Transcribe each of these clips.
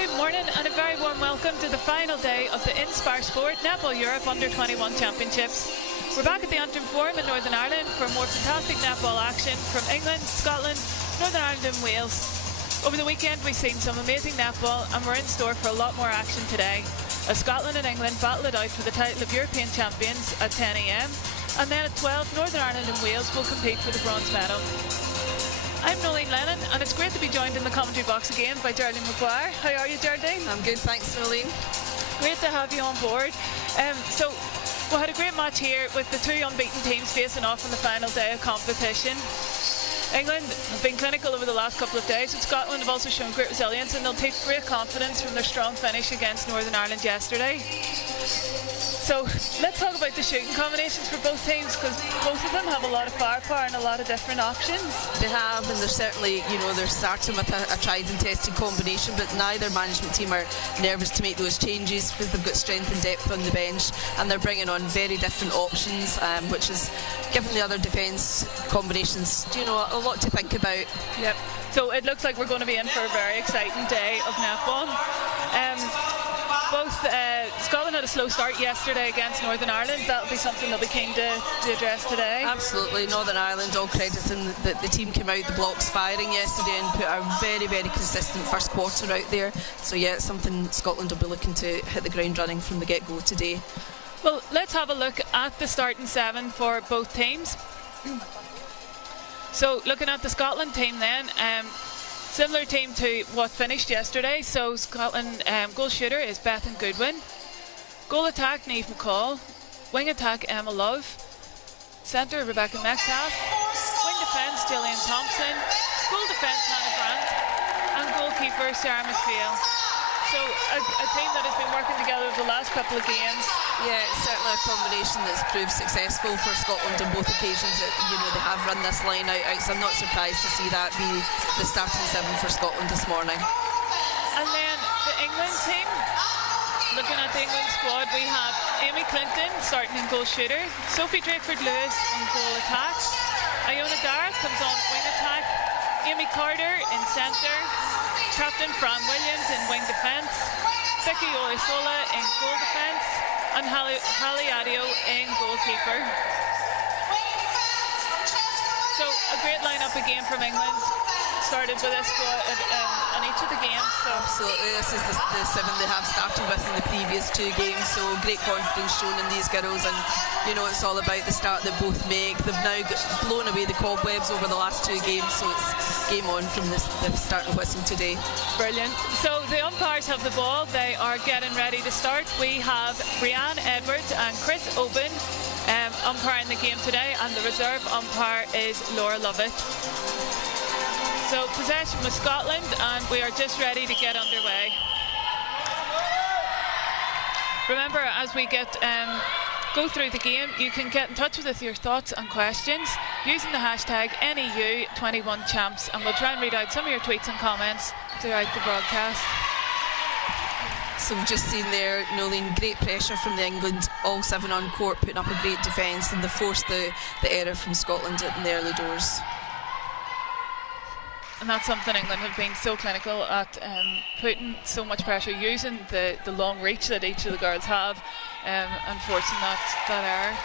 Good morning and a very warm welcome to the final day of the Inspire Sport Netball Europe U21 Championships. We're back at the Antrim Forum in Northern Ireland for more fantastic netball action from England, Scotland, Northern Ireland and Wales. Over the weekend we've seen some amazing netball and we're in store for a lot more action today, as Scotland and England battle it out for the title of European champions at 10 AM, and then at 12 Northern Ireland and Wales will compete for the bronze medal. I'm Nolene Lennon and it's great to be joined in the commentary box again by Geraldine McGuire. How are you, Geraldine? I'm good, thanks Nolene. Great to have you on board. So we had a great match here with the two unbeaten teams facing off on the final day of competition. England have been clinical over the last couple of days, but Scotland have also shown great resilience and they'll take great confidence from their strong finish against Northern Ireland yesterday. So let's talk about the shooting combinations for both teams, because both of them have a lot of firepower and a lot of different options. They have, and they're certainly, they're starting with a tried and tested combination, but neither management team are nervous to make those changes because they've got strength and depth on the bench, and they're bringing on very different options, which is giving the other defence combinations, a lot to think about. Yep. So it looks like we're going to be in for a very exciting day of netball. Scotland had a slow start yesterday against Northern Ireland. That'll be something they'll be keen to address today. Absolutely. Northern Ireland, all credit in the team came out the blocks firing yesterday and put a very, very consistent first quarter out there. So yeah, it's something Scotland will be looking to hit the ground running from the get-go today. Well, let's have a look at the starting seven for both teams. So looking at the Scotland team then, similar team to what finished yesterday. So Scotland goal shooter is Bethan Goodwin. Goal attack, Niamh McCall. Wing attack, Emma Love. Centre, Rebecca Metcalf. Wing defence, Gillian Thompson. Goal defence, Hannah Grant. And goalkeeper, Sarah McPhail. So a team that has been working together over the last couple of games. Yeah, it's certainly a combination that's proved successful for Scotland on both occasions. They have run this line out, so I'm not surprised to see that be the starting seven for Scotland this morning. And then the England team. Looking at the England squad, we have Amy Clinton starting in goal shooter, Sophie Drakeford-Lewis in goal attack, Iona Dara comes on wing attack, Amy Carter in centre, Captain Fran Williams in wing defence, Vicky Orisola in goal defence, and Hallie Adio in goalkeeper. So a great lineup again from England. Started with this squad on each of the games. So. Absolutely, this is the seven they have started with in the previous two games, so great confidence shown in these girls, and it's all about the start that both make. They've now blown away the cobwebs over the last two games, so it's game on from the starting whistle today. Brilliant. So the umpires have the ball, they are getting ready to start. We have Brianne Edwards and Chris Oben umpiring the game today, and the reserve umpire is Laura Lovett. So possession with Scotland, and we are just ready to get underway. Remember, as we go through the game, you can get in touch with us with your thoughts and questions using the hashtag NEU21Champs, and we'll try and read out some of your tweets and comments throughout the broadcast. So we've just seen there, Nolene, great pressure from the England, all seven on court, putting up a great defence, and they forced the error from Scotland in the early doors. And that's something England have been so clinical at, putting so much pressure, using the long reach that each of the girls have, and forcing that error.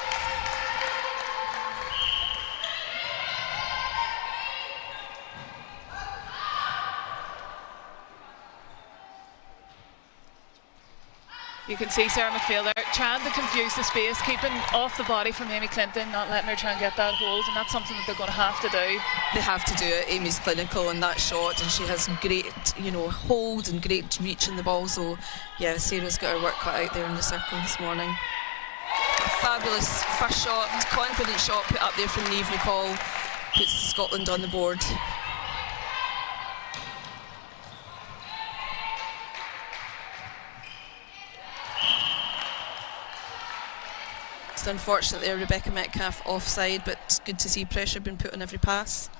You can see Sarah McPhail there trying to confuse the space, keeping off the body from Amy Clinton, not letting her try and get that hold, and that's something that they're going to have to do. They have to do it. Amy's clinical in that shot, and she has great, hold and great reach in the ball. So, yeah, Sarah's got her work cut out there in the circle this morning. A fabulous first shot, confident shot put up there from Niamh McCall, puts Scotland on the board. Unfortunately, Rebecca Metcalf offside, but it's good to see pressure being put on every pass.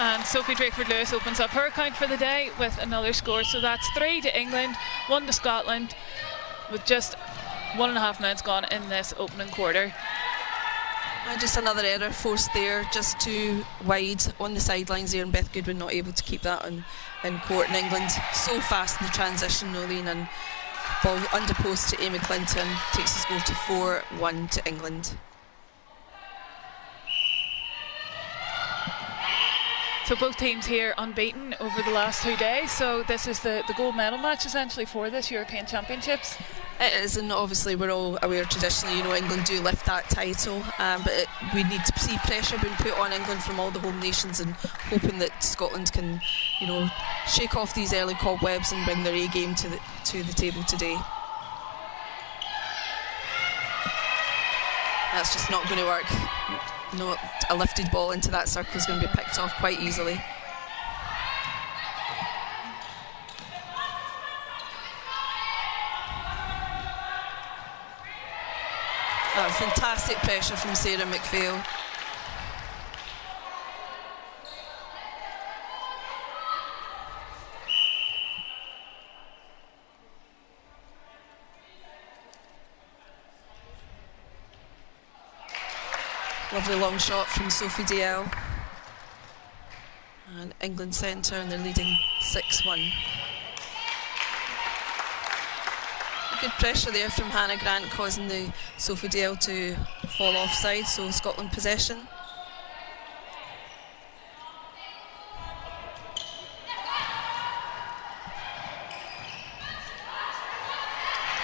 And Sophie Drakeford-Lewis opens up her account for the day with another score. So that's 3 to England, 1 to Scotland, with just 1.5 minutes gone in this opening quarter. Just another error forced there, just too wide on the sidelines there, and Beth Goodwin not able to keep that in court. And England so fast in the transition, Nolene, and ball under post to Amy Clinton, takes the score to 4-1 to England. So both teams here unbeaten over the last 2 days, so this is the gold medal match essentially for this European Championships. It is, and obviously we're all aware traditionally, you know, England do lift that title, but we need to see pressure being put on England from all the home nations, and hoping that Scotland can, you know, shake off these early cobwebs and bring their A game to the table today. That's just not going to work. No, a lifted ball into that circle is going to be picked off quite easily. Fantastic pressure from Sarah McPhail. Lovely long shot from Sophie Dalziel. And England centre, and they're leading 6-1. Good pressure there from Hannah Grant, causing the Sophie Dalziel to fall offside, so Scotland possession.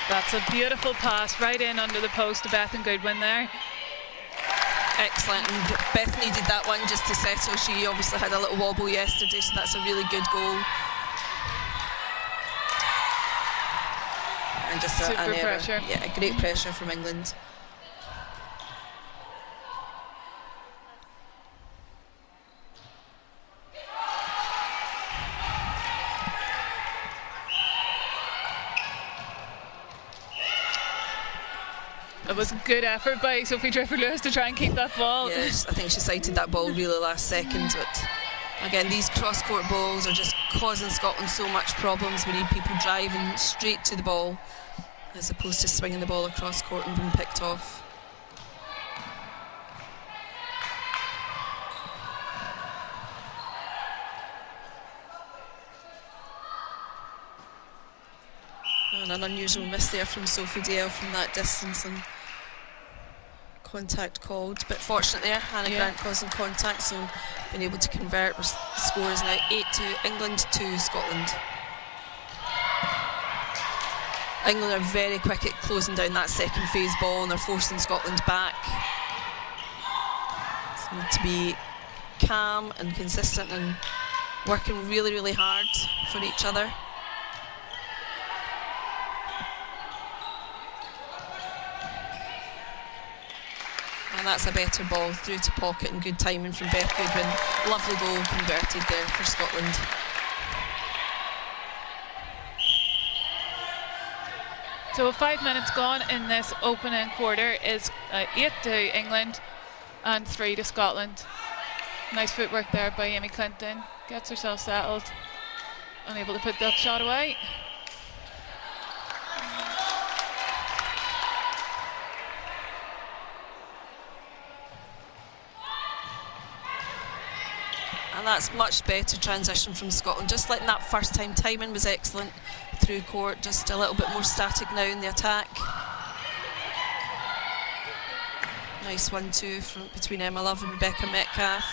That's a beautiful pass right in under the post to Bethan Goodwin there. Excellent, and Beth needed that one just to settle. She obviously had a little wobble yesterday, so that's a really good goal. And just super an error. pressure. Yeah, great pressure from England. It was a good effort by Sophie Draper-Lewis to try and keep that ball. Yes, I think she sighted that ball really last second, but again, these cross-court balls are just causing Scotland so much problems. We need people driving straight to the ball as opposed to swinging the ball across court and being picked off. And an unusual miss there from Sophie Dalziel from that distance, and contact called, but fortunate there, Hannah Grant causing contact, so being able to convert. The score is now 8 to England, 2 Scotland. England are very quick at closing down that second phase ball, and they're forcing Scotland back. So need to be calm and consistent and working really, really hard for each other. And that's a better ball through to pocket, and good timing from Beth Goodwin. Lovely goal converted there for Scotland. So 5 minutes gone in this opening quarter is 8 to England and 3 to Scotland. Nice footwork there by Amy Clinton. Gets herself settled. Unable to put that shot away. And that's much better transition from Scotland. Just like that first time, timing was excellent through court. Just a little bit more static now in the attack. Nice 1-2 from between Emma Love and Rebecca Metcalf.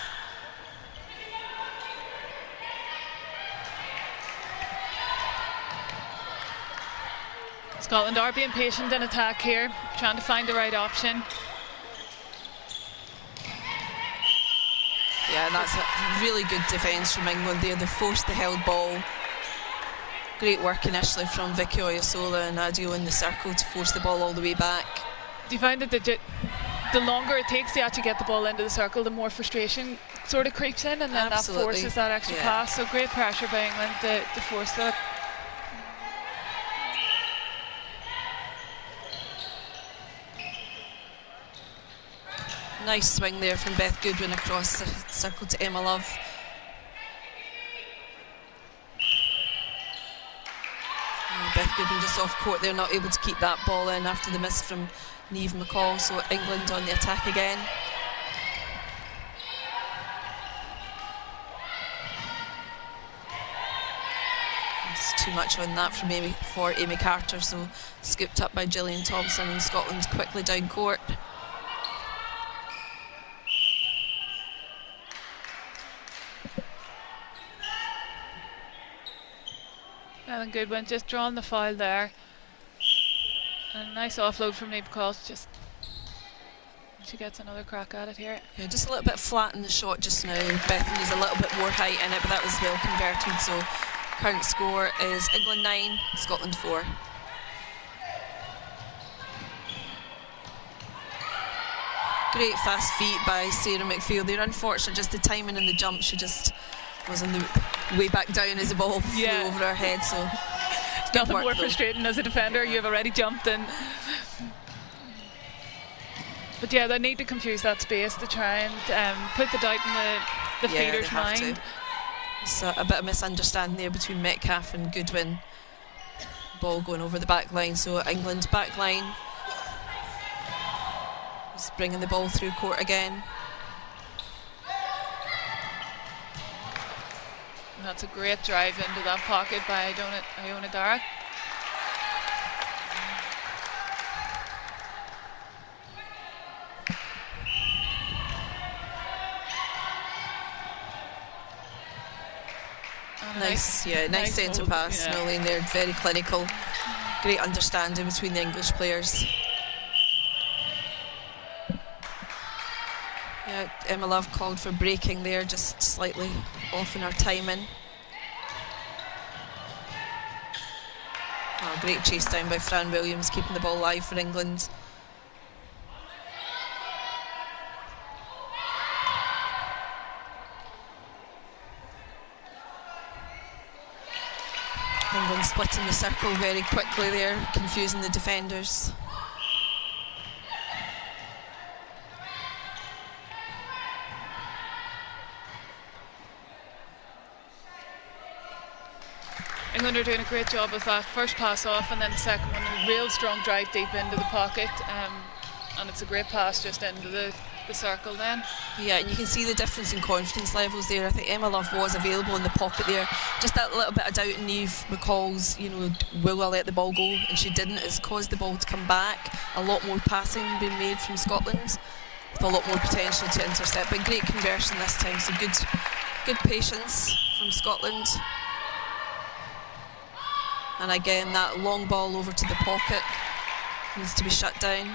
Scotland are being patient in attack here, trying to find the right option. Yeah, and that's a really good defence from England there. They forced the held ball. Great work initially from Vicky Oyasola and Adio in the circle to force the ball all the way back. Do you find that the longer it takes to actually get the ball into the circle, the more frustration sort of creeps in, and then Absolutely. that forces that extra pass? So great pressure by England to force that. Nice swing there from Beth Goodwin across the circle to Emma Love. And Beth Goodwin just off court there, not able to keep that ball in after the miss from Niamh McCall, so England on the attack again. too much on that for Amy Carter, so scooped up by Gillian Thompson, and Scotland quickly down court. Ellen Goodwin just drawing the foul there. And a nice offload from Niamh McCall. Just she gets another crack at it here. Yeah, just a little bit flat in the shot just now. Bethany's a little bit more height in it, but that was well converted. So current score is England 9, Scotland 4. Great fast feet by Sarah McPhail. They're unfortunate, just the timing in the jump. She just was on the way back down as the ball flew over her head. So it's nothing more frustrating as a defender. You've already jumped in. But yeah, they need to confuse that space to try and put the doubt in the feeder's mind. It's a bit of misunderstanding there between Metcalf and Goodwin. Ball going over the back line, so England back line. Just bringing the ball through court again. That's a great drive into that pocket by Iona Dara. Nice centre pass. Nolene there, very clinical. Great understanding between the English players. Yeah, Emma Love called for breaking there, just slightly off in her timing. Oh, great chase down by Fran Williams, keeping the ball live for England. England splitting the circle very quickly there, confusing the defenders. England are doing a great job of that first pass off, and then the second one, a real strong drive deep into the pocket, and it's a great pass just into the circle then. Yeah, and you can see the difference in confidence levels there. I think Emma Love was available in the pocket there. Just that little bit of doubt in Niamh McCall's, will I let the ball go? And she didn't. It's caused the ball to come back. A lot more passing being made from Scotland, with a lot more potential to intercept. But great conversion this time, so good patience from Scotland. And again, that long ball over to the pocket needs to be shut down.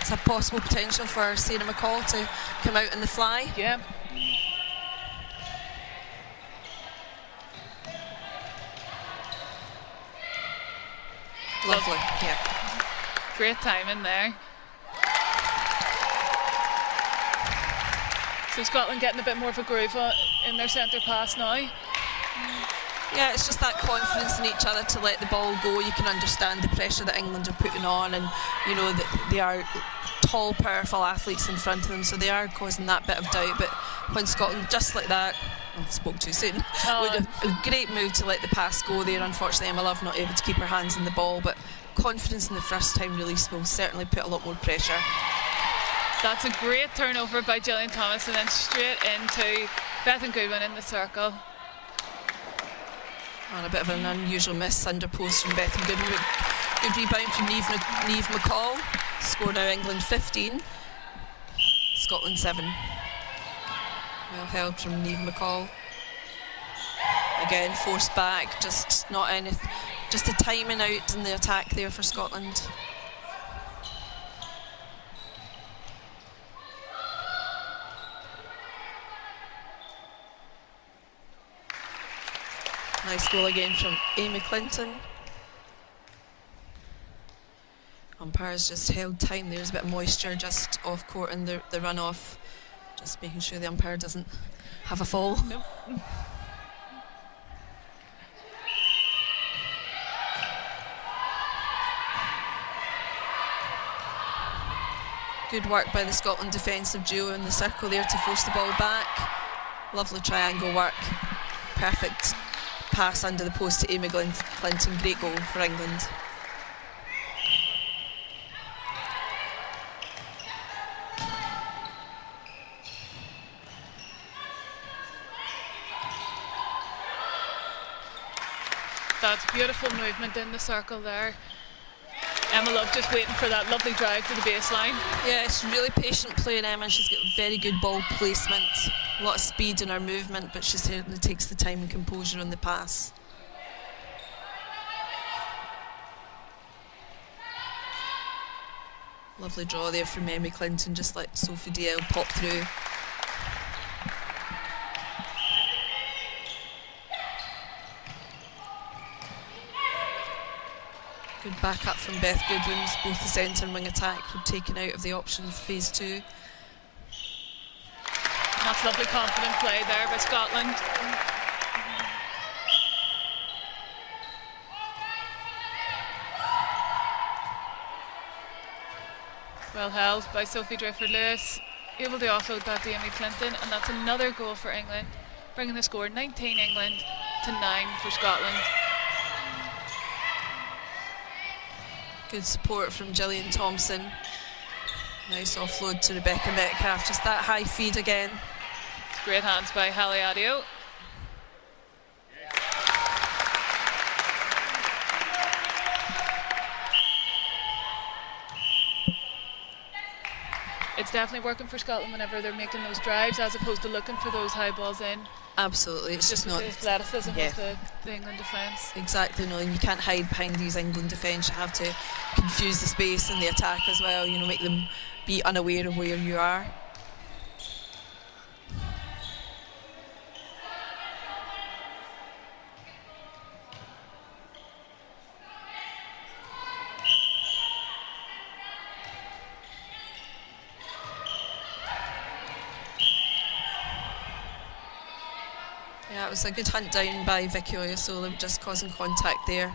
It's a possible potential for Sarah McCall to come out in the fly. Yeah. Lovely. Yeah. Great timing there. So Scotland getting a bit more of a groove in their centre pass now. Yeah, it's just that confidence in each other to let the ball go. You can understand the pressure that England are putting on, and that they are tall, powerful athletes in front of them, so they are causing that bit of doubt. But when Scotland, just like that, I spoke too soon, with a great move to let the pass go there. Unfortunately, Emma Love not able to keep her hands on the ball, but confidence in the first time release will certainly put a lot more pressure. That's a great turnover by Gillian Thomas, and then straight into Bethan Goodwin in the circle. And a bit of an unusual miss under post from Bethan Goodwin. Good rebound from Niamh McCall. Score now England 15, Scotland 7. Well held from Niamh McCall. Again, forced back, just a timing out in the attack there for Scotland. Nice goal again from Amy Clinton. Umpires just held time. There's a bit of moisture just off court in the runoff. Just making sure the umpire doesn't have a fall. Nope. Good work by the Scotland defensive duo in the circle there to force the ball back. Lovely triangle work. Perfect pass under the post to Amy Clinton. Great goal for England. That's beautiful movement in the circle there. Emma Love just waiting for that lovely drive to the baseline. Yeah, she's really patient playing, Emma. She's got very good ball placement, a lot of speed in her movement, but she certainly takes the time and composure on the pass. Lovely draw there from Emmy Clinton, just let Sophie DL pop through. Good back up from Beth Goodwins. Both the centre and wing attack were taken out of the option for phase 2. That's lovely confident play there by Scotland. Well held by Sophie Drifford-Lewis, able to offload that to Amy Clinton, and that's another goal for England, bringing the score 19 England to 9 for Scotland. Good support from Gillian Thompson. Nice offload to Rebecca Metcalf, just that high feed again. Great hands by Hallie Adio. It's definitely working for Scotland whenever they're making those drives, as opposed to looking for those high balls in. Absolutely, it's just not the athleticism of the England defence. Exactly, no, and you can't hide behind these England defence. You have to confuse the space in the attack as well, you know, make them be unaware of where you are. Yeah, it was a good hunt down by Vicky Oyasola, just causing contact there.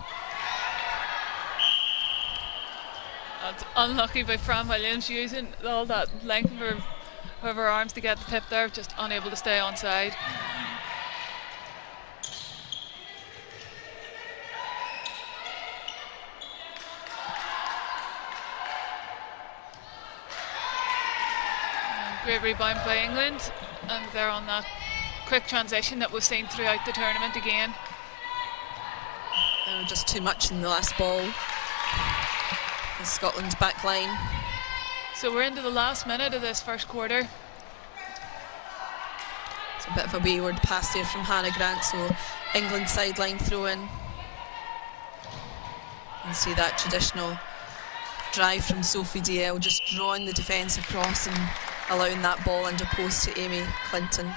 That's unlucky by Fran Williams, using all that length of her arms to get the tip there, just unable to stay onside. Great rebound by England, and they're on that quick transition that we've seen throughout the tournament again. They were just too much in the last ball. The Scotland's back line. So we're into the last minute of this first quarter. It's a bit of a wayward pass there from Hannah Grant, so England sideline throw in. You see that traditional drive from Sophie DL, just drawing the defence across and allowing that ball under post to Amy Clinton.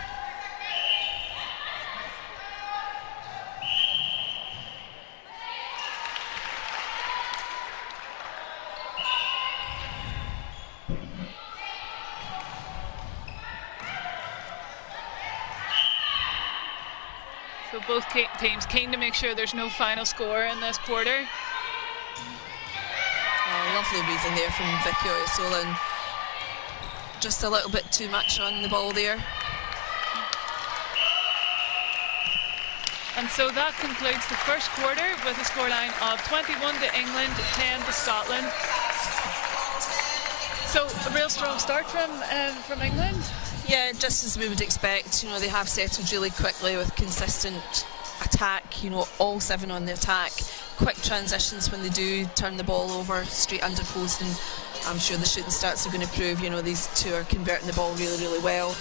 So both teams keen to make sure there's no final score in this quarter. Oh, lovely reading there from Vicky Oyasola, and just a little bit too much on the ball there. And so that concludes the first quarter with a scoreline of 21 to England, 10 to Scotland. So a real strong start from England. Yeah, just as we would expect. You know, they have settled really quickly with consistent attack, you know, all 7 on the attack. Quick transitions when they do turn the ball over straight under post, and I'm sure the shooting stats are going to prove, you know, these 2 are converting the ball really, really well.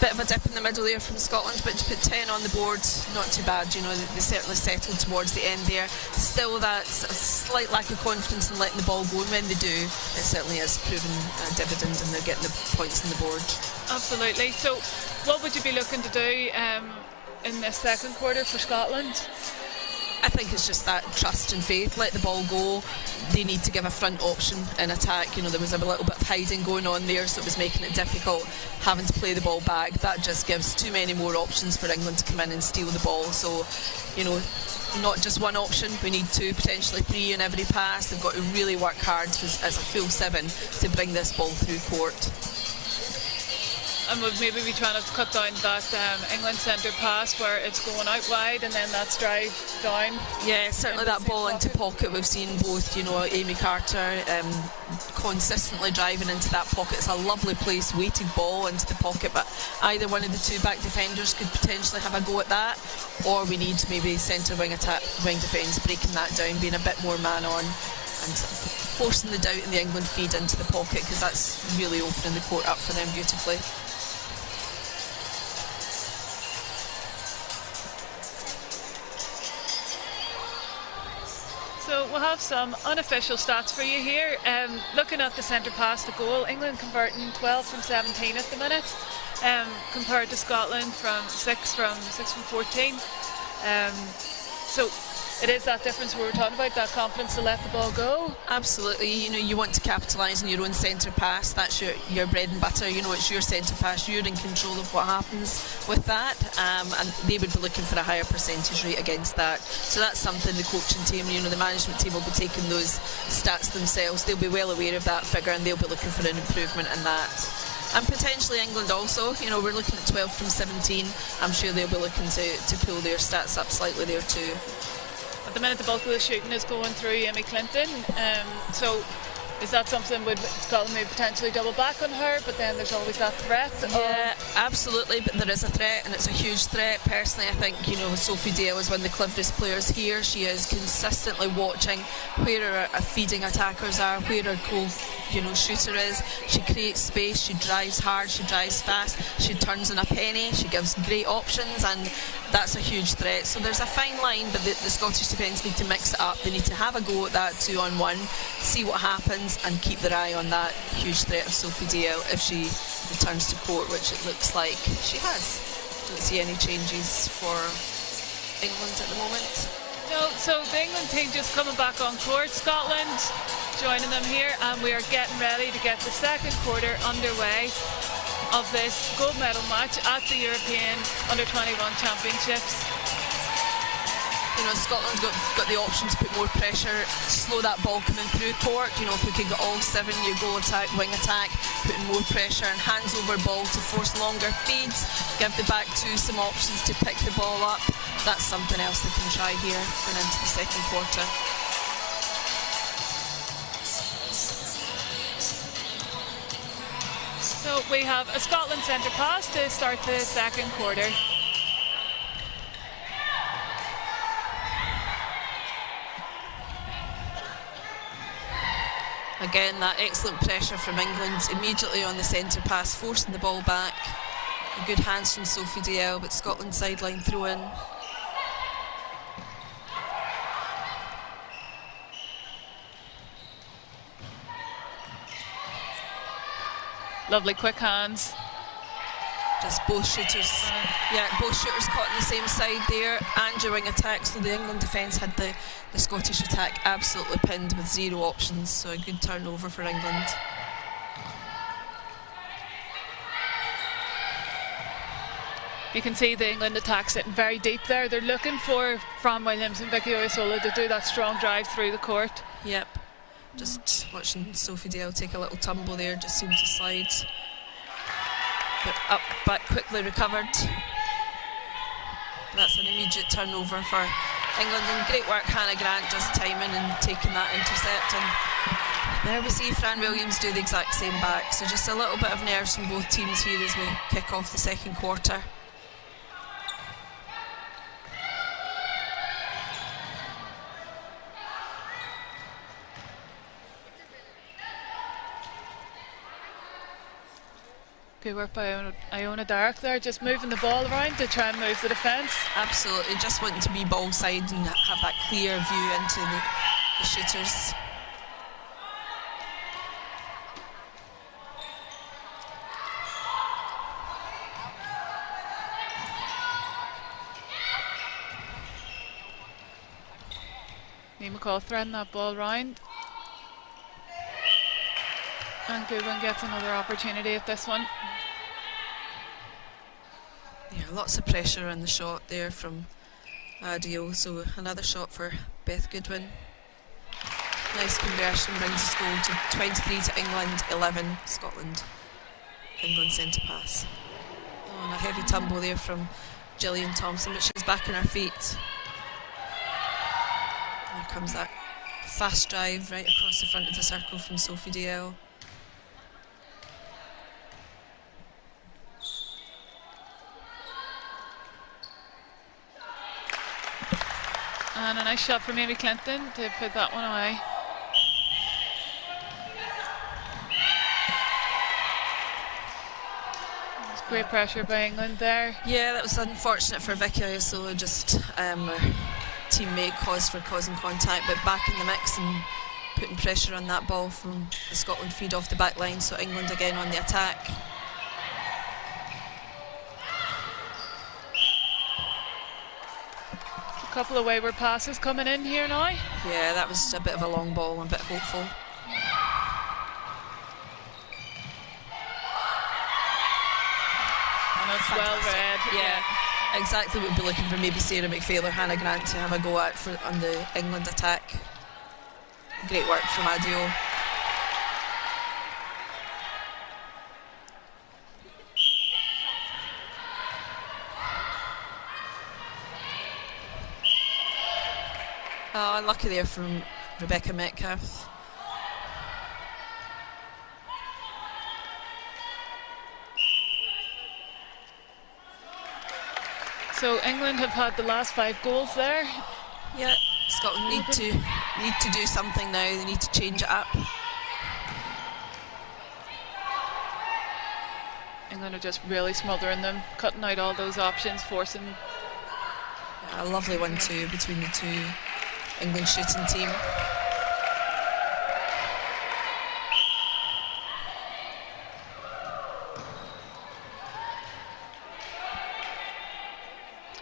Bit of a dip in the middle there from Scotland, but to put 10 on the board, not too bad. You know, they certainly settled towards the end there. Still that slight lack of confidence in letting the ball go, and when they do, it certainly is proven dividends, and they're getting the points on the board. Absolutely. So what would you be looking to do in this second quarter for Scotland? I think it's just that trust and faith. Let the ball go. They need to give a front option in attack. You know, there was a little bit of hiding going on there, so it was making it difficult having to play the ball back. That just gives too many more options for England to come in and steal the ball. So, you know, not just one option, we need 2, potentially 3 in every pass. They've got to really work hard as a full 7 to bring this ball through court. And would maybe be trying to cut down that England centre pass where it's going out wide and then that's drive down. Yeah, certainly that ball into pocket. We've seen both, you know, Amy Carter consistently driving into that pocket. It's a lovely place, weighted ball into the pocket, but either one of the two back defenders could potentially have a go at that, or we need maybe centre wing defence breaking that down, being a bit more man on and forcing the doubt in the England feed into the pocket, because that's really opening the court up for them beautifully. So we'll have some unofficial stats for you here. Looking at the centre pass to goal, England converting 12 from 17 at the minute, compared to Scotland from 6 from 14. So it is that difference we were talking about, that confidence to let the ball go. Absolutely, you know, you want to capitalise on your own centre pass. That's your bread and butter. You know, it's your centre pass. You're in control of what happens with that, and they would be looking for a higher percentage rate against that. So that's something the coaching team, you know, the management team will be taking those stats themselves. They'll be well aware of that figure, and they'll be looking for an improvement in that. And potentially England also, you know, we're looking at 12 from 17. I'm sure they'll be looking to pull their stats up slightly there too. At the minute, the bulk of the shooting is going through Amy Clinton. So is that something would Scotland may potentially double back on her, but then there's always that threat? Yeah, absolutely, but there is a threat, and it's a huge threat. Personally, I think, you know, Sophie Dale is one of the cleverest players here. She is consistently watching where her feeding attackers are, where her goal, you know, shooter is. She creates space, she drives hard, she drives fast, she turns in a penny, she gives great options, and that's a huge threat. So there's a fine line, but the Scottish defence need to mix it up. They need to have a go at that 2-on-1, see what happens, and keep their eye on that huge threat of Sophie Dale if she returns to court, which it looks like she has. Don't see any changes for England at the moment. No, so the England team just coming back on court. Scotland joining them here, and we are getting ready to get the second quarter underway of this gold medal match at the European Under-21 Championships. You know, Scotland's got the option to put more pressure, slow that ball coming through court. You know, if we could get all 7, your goal attack, wing attack, putting more pressure and hands over ball to force longer feeds, give the back two some options to pick the ball up. That's something else they can try here going into the second quarter. So we have a Scotland centre pass to start the second quarter. Again, that excellent pressure from England immediately on the centre pass, forcing the ball back. Good hands from Sophie Dale, but Scotland sideline throw in. Lovely quick hands. Just both shooters. Both shooters caught on the same side there. And your wing attack, so the England defence had the Scottish attack absolutely pinned with 0 options. So a good turnover for England. You can see the England attack sitting very deep there. They're looking for Fran Williams and Vicky Oyosola to do that strong drive through the court. Yep. Just watching Sophie Dale take a little tumble there, just seemed to slide. But up, back, quickly recovered. That's an immediate turnover for England, and great work Hannah Grant just timing and taking that intercept. And there we see Fran Williams do the exact same back. So just a little bit of nerves from both teams here as we kick off the second quarter. Good work by Iona Darroch there, just moving the ball around to try and move the defence. Absolutely, just wanting to be ball side and have that clear view into the shooters. Niamh McCall threading that ball round. And Goodwin gets another opportunity at this one. Yeah, lots of pressure on the shot there from Adio. So another shot for Beth Goodwin. Nice conversion, brings the score to 23 to England, 11 Scotland. England centre pass. Oh, and a heavy tumble there from Gillian Thompson, but she's back on her feet. There comes that fast drive right across the front of the circle from Sophie DL. And a nice shot from Amy Clinton to put that one away. Great pressure by England there. Yeah, that was unfortunate for Vicky Ayasola, just her teammate causing contact, but back in the mix and putting pressure on that ball from the Scotland feed off the back line, so England again on the attack. A couple of wayward passes coming in here now. Yeah, that was a bit of a long ball and a bit hopeful. That's well read. Yeah, exactly what we'd be looking for. Maybe Sarah McPhail or Hannah Grant to have a go at on the England attack. Great work from Adio. Oh, unlucky there from Rebecca Metcalf. So England have had the last 5 goals there. Yeah, Scotland need to do something now. They need to change it up. England are just really smothering them, cutting out all those options, forcing. A lovely 1-2 between the two England shooting team.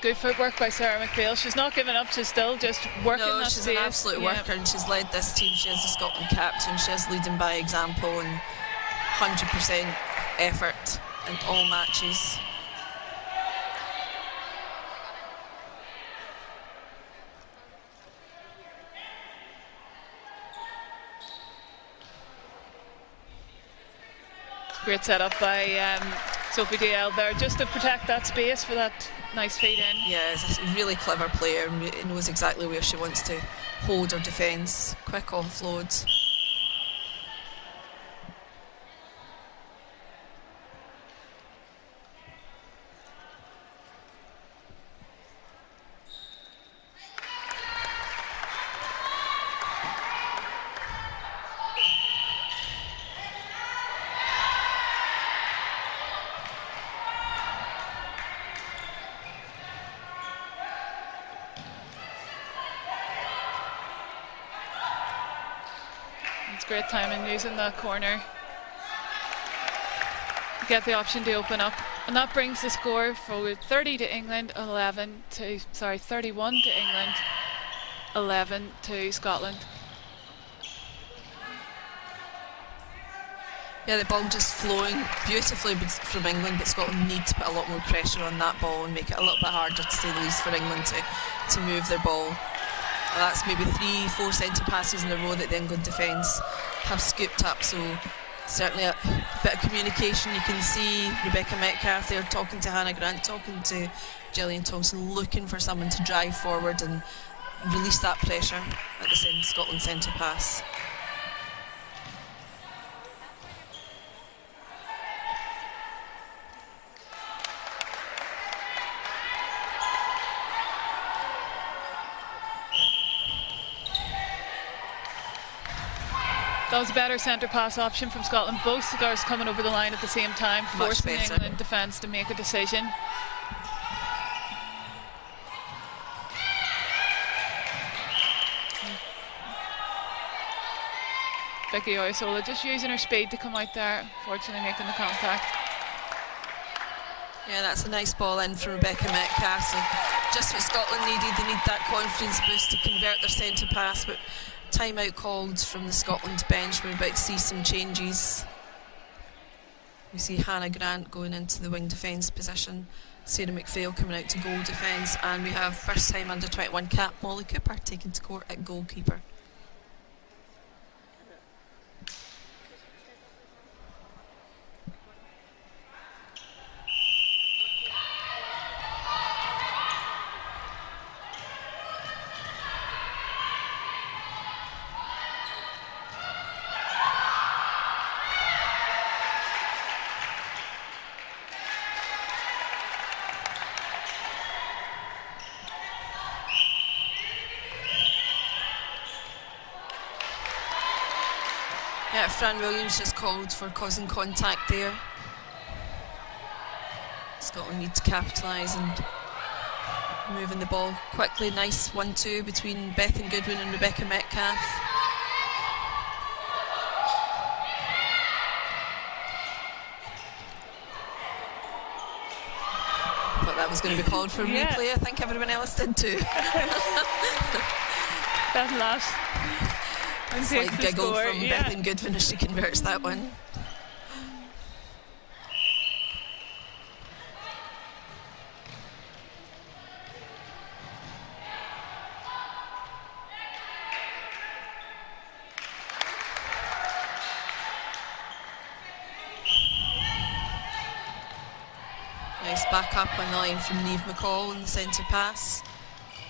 Good footwork by Sarah McPhail. She's not giving up, she's still just working that she's space. An absolute worker, and she's led this team. She is the Scotland captain. She is leading by example and 100% effort in all matches. Great setup by Sophie DL there, just to protect that space for that nice feed in. Yeah, she's a really clever player and knows exactly where she wants to hold her defence. Quick offloads. Great timing using that corner. Get the option to open up, and that brings the score forward 30 to England, 31 to England, 11 to Scotland. Yeah, the ball just flowing beautifully from England, but Scotland need to put a lot more pressure on that ball and make it a little bit harder, to say the least, for England to move their ball. And that's maybe 3-4 centre passes in a row that the England defence have scooped up, so certainly a bit of communication. You can see Rebecca Metcalf there talking to Hannah Grant, talking to Gillian Thompson, looking for someone to drive forward and release that pressure at the Scotland centre pass. That was a better centre pass option from Scotland. Both girls coming over the line at the same time, forcing the England defence to make a decision. Vicky Ayasola just using her speed to come out there, fortunately making the contact. Yeah, that's a nice ball in from Rebecca Metcalf. So just what Scotland needed. They need that confidence boost to convert their centre pass, but timeout called from the Scotland bench. We're about to see some changes. We see Hannah Grant going into the wing defence position, Sarah McPhail coming out to goal defence, and we have first time under 21 cap Molly Cooper taken to court at goalkeeper. Yeah, Fran Williams just called for causing contact there. Scotland need to capitalise and moving the ball quickly. Nice 1-2 between Bethan Goodwin and Rebecca Metcalf. Thought that was going to be called for a replay. I think everyone else did too. That laugh. A slight giggle from Bethan Goodwin as she converts that one. Nice back up on the line from Niamh McCall in the centre pass.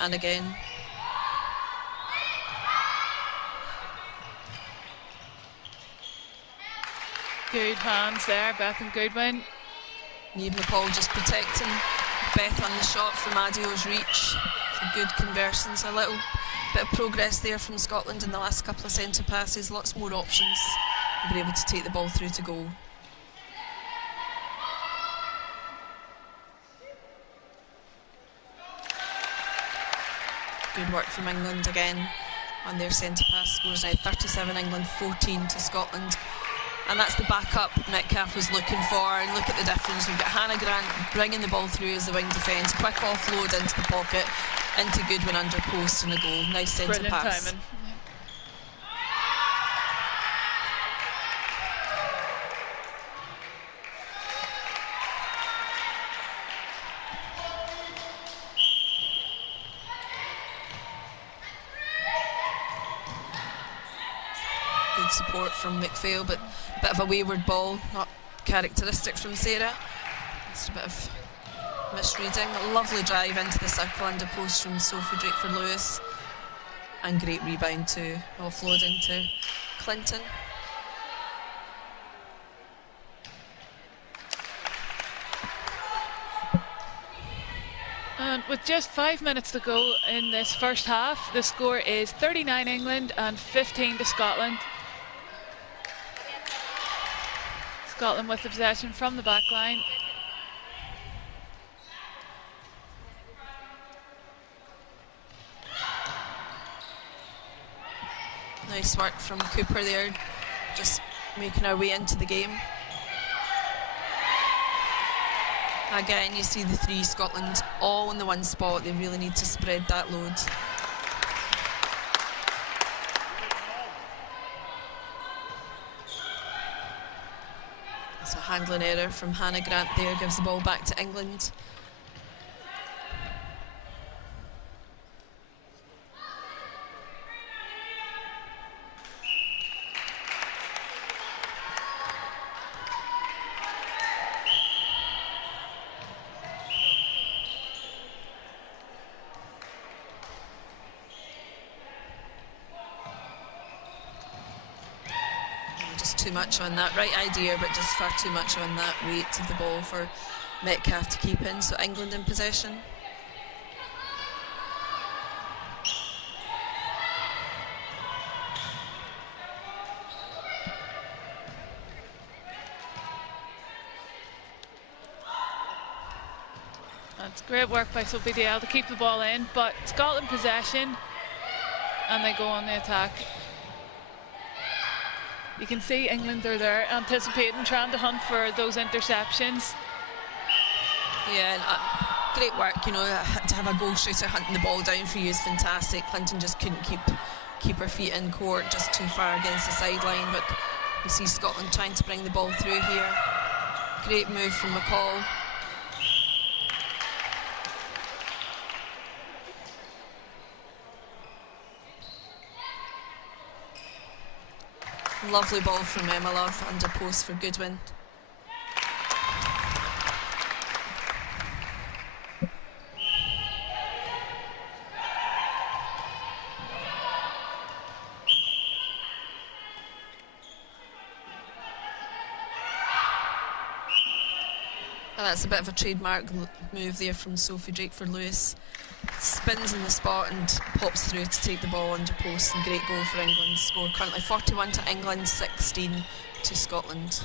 And again. Good hands there, Bethan Goodwin. Niamh McCall just protecting Beth on the shot from Adio's reach. So good conversions, a little bit of progress there from Scotland in the last couple of centre passes. Lots more options. They'll be able to take the ball through to goal. Good work from England again on their centre pass. Scores now 37 England, 14 to Scotland. And that's the backup Metcalf was looking for. And look at the difference. We've got Hannah Grant bringing the ball through as the wing defence. Quick offload into the pocket, into Goodwin under post and a goal. Nice centre pass. Timing. Good support from McPhail, but a bit of a wayward ball, not characteristic from Sarah. Just a bit of misreading. A lovely drive into the circle under post from Sophie Drakeford-Lewis, and great rebound to offload into Clinton. And with just 5 minutes to go in this first half, the score is 39 England and 15 to Scotland. Scotland with the possession from the back line. Nice work from Cooper there, just making our way into the game. Again, you see the three Scotland all in the one spot. They really need to spread that load. So handling error from Hannah Grant there, gives the ball back to England. Too much on that, right idea, but just far too much on that weight of the ball for Metcalf to keep in. So England in possession. That's great work by Sophie Dale to keep the ball in, but Scotland possession, and they go on the attack. You can see England are there anticipating, trying to hunt for those interceptions. Yeah, and, great work, you know, to have a goal shooter hunting the ball down for you is fantastic. Clinton just couldn't keep her feet in court, just too far against the sideline, but we see Scotland trying to bring the ball through here. Great move from McCall. Lovely ball from Emma Love, under post for Goodwin. that's a bit of a trademark move there from Sophie Drakeford-Lewis. Spins in the spot and pops through to take the ball under post, and great goal for England. Score currently 41 to England, 16 to Scotland.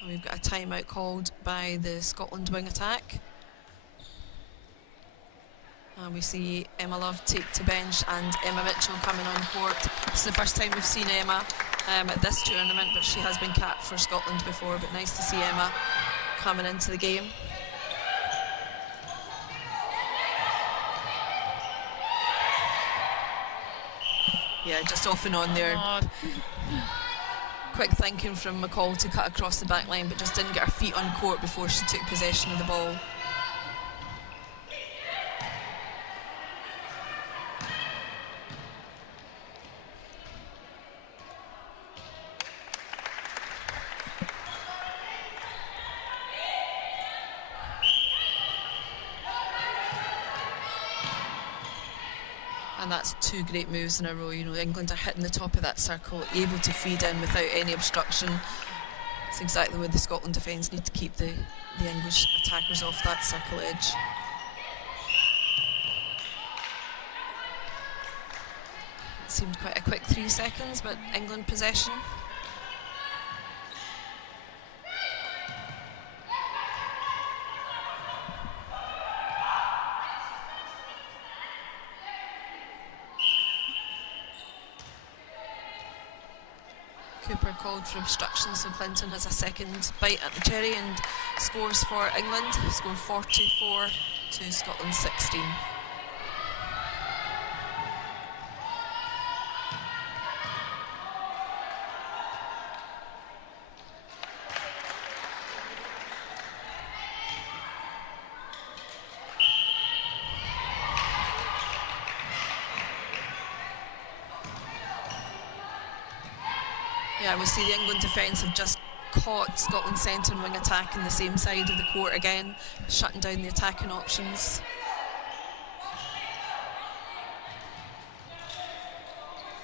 And we've got a timeout called by the Scotland wing attack. And we see Emma Love take to bench and Emma Mitchell coming on court. This is the first time we've seen Emma at this tournament, but she has been capped for Scotland before. But nice to see Emma coming into the game. Yeah, just off and on there. Quick thinking from McCall to cut across the back line, but just didn't get her feet on court before she took possession of the ball. And that's two great moves in a row. You know, England are hitting the top of that circle, able to feed in without any obstruction. It's exactly where the Scotland defence need to keep the English attackers off that circle edge. It seemed quite a quick 3 seconds, but England possession. Cooper called for obstruction, so Clinton has a second bite at the cherry and scores for England. Score 44 to Scotland 16. Yeah, we see the England defence have just caught Scotland centre and wing attack in the same side of the court again, shutting down the attacking options.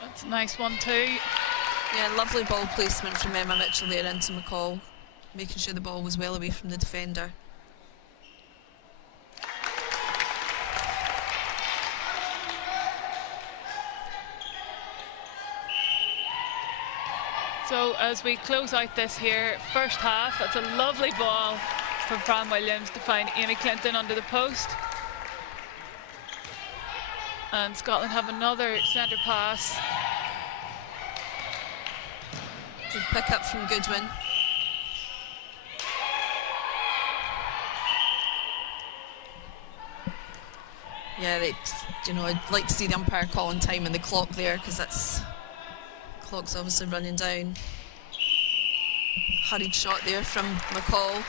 That's a nice one too. Yeah, lovely ball placement from Emma Mitchell there into McCall, making sure the ball was well away from the defender. So as we close out this here first half, that's a lovely ball from Fran Williams to find Amy Clinton under the post. And Scotland have another centre pass. Good pick up from Goodwin. Yeah, I'd like to see the umpire calling time on the clock there, because that's clock's obviously running down. Hurried shot there from McCall.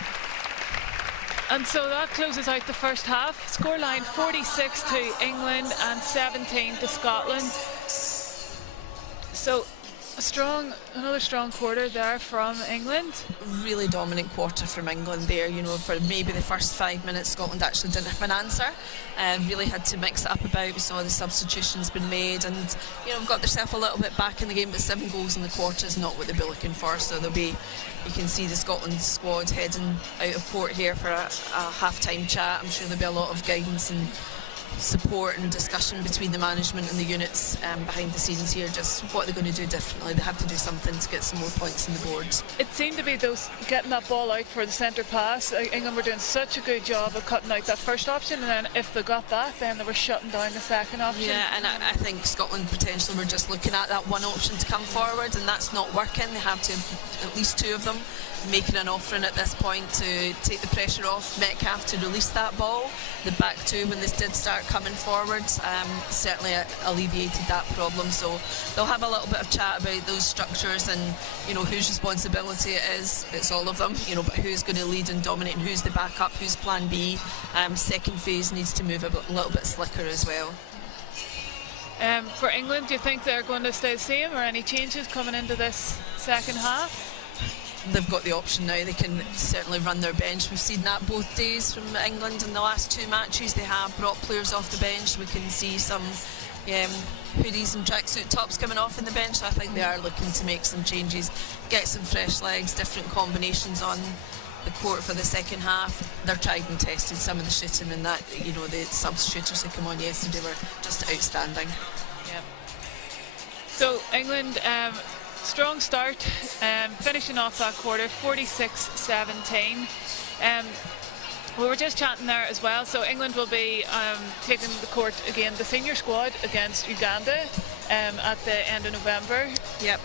And so that closes out the first half. Scoreline 46 to England and 17 to Scotland. So another strong quarter there from England. Really dominant quarter from England there. You know, for maybe the first 5 minutes, Scotland actually didn't have an answer and really had to mix it up about. We saw the substitutions been made, and got themselves a little bit back in the game, but 7 goals in the quarter is not what they'll be looking for. So you can see the Scotland squad heading out of court here for a half-time chat. I'm sure there'll be a lot of guidance and support and discussion between the management and the units behind the scenes here, just what they're going to do differently. They have to do something to get some more points on the board. It seemed to be getting that ball out for the centre pass. England were doing such a good job of cutting out that first option, and then if they got that, then they were shutting down the second option. Yeah, and I think Scotland potentially were just looking at that one option to come forward, and that's not working. They have to have at least 2 of them making an offering at this point to take the pressure off Metcalf to release that ball. The back 2, when this did start coming forward, certainly alleviated that problem. So they'll have a little bit of chat about those structures and whose responsibility it is. It's all of them, but who's going to lead and dominate, and who's the backup, who's plan B. Second phase needs to move a little bit slicker as well. For England, do you think they're going to stay the same, or any changes coming into this second half? They've got the option now. They can certainly run their bench. We've seen that both days from England in the last 2 matches. They have brought players off the bench. We can see some hoodies and tracksuit tops coming off in the bench. So I think they are looking to make some changes, get some fresh legs, different combinations on the court for the second half, they're tried and tested. Some of the shooting and that, you know, the substitutors who came on yesterday were just outstanding. Yeah. So England, strong start, finishing off that quarter 46-17. We were just chatting there as well, so England will be taking the court again, the senior squad against Uganda at the end of November. Yep.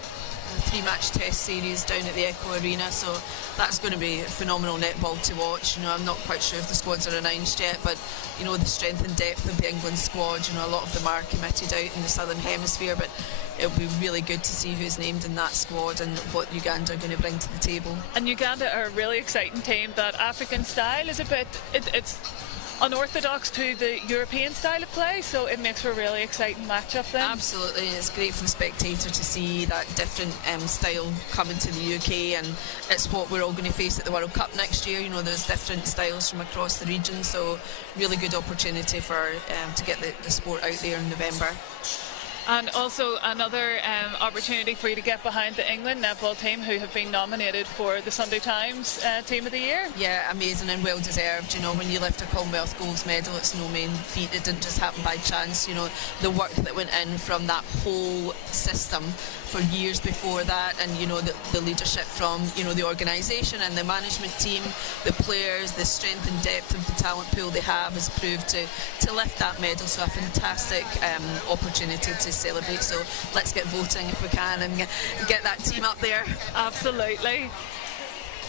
A 3-match test series down at the Echo Arena, so that's going to be phenomenal netball to watch. You know, I'm not quite sure if the squads are announced yet, but you know, the strength and depth of the England squad, you know, a lot of them are committed out in the Southern Hemisphere, but it'll be really good to see who's named in that squad and what Uganda are going to bring to the table. And Uganda are a really exciting team. That African style is a bit, it's unorthodox to the European style of play, so it makes for a really exciting matchup then. Absolutely, it's great for the spectator to see that different style coming to the UK, and it's what we're all going to face at the World Cup next year. You know, there's different styles from across the region, so really good opportunity for to get the sport out there in November. And also another opportunity for you to get behind the England netball team, who have been nominated for the Sunday Times Team of the Year. Yeah, amazing and well deserved. You know, when you lift a Commonwealth Gold medal, it's no mean feat. It didn't just happen by chance. You know, the work that went in from that whole system for years before that, and you know, the leadership from, you know, the organisation and the management team, the players, the strength and depth of the talent pool they have has proved to lift that medal. So a fantastic opportunity to celebrate. So let's get voting if we can and get that team up there. Absolutely.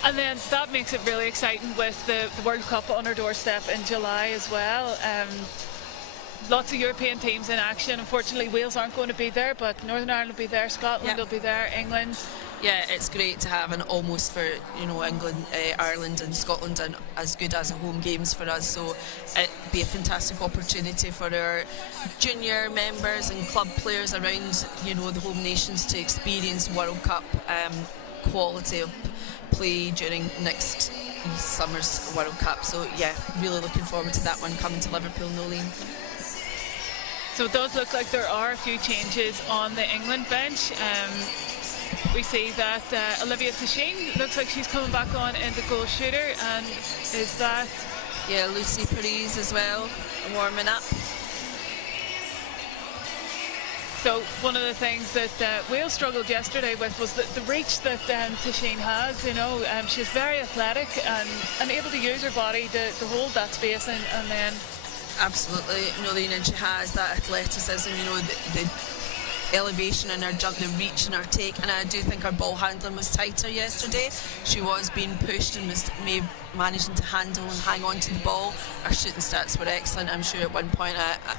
And then that makes it really exciting with the World Cup on our doorstep in July as well. Lots of European teams in action. Unfortunately, Wales aren't going to be there, but Northern Ireland will be there, Scotland will be there, England. Yeah, it's great to have an almost for, you know, England, Ireland and Scotland, and as good as a home games for us. So it'd be a fantastic opportunity for our junior members and club players around, you know, the home nations to experience World Cup quality of play during next summer's World Cup. So yeah, really looking forward to that one coming to Liverpool, Nolene. So it does look like there are a few changes on the England bench. We see that Olivia Tasheen looks like she's coming back on in the goal shooter, and is that... Yeah, Lucy Paris as well, warming up. So one of the things that Wales struggled yesterday with was the reach that Tasheen has. You know, she's very athletic and able to use her body to hold that space and then... Absolutely, Nolene, and she has that athleticism, you know, the elevation in her jump, the reach in her take, and I do think her ball handling was tighter yesterday. She was being pushed and was managing to handle and hang on to the ball. Her shooting stats were excellent. I'm sure at one point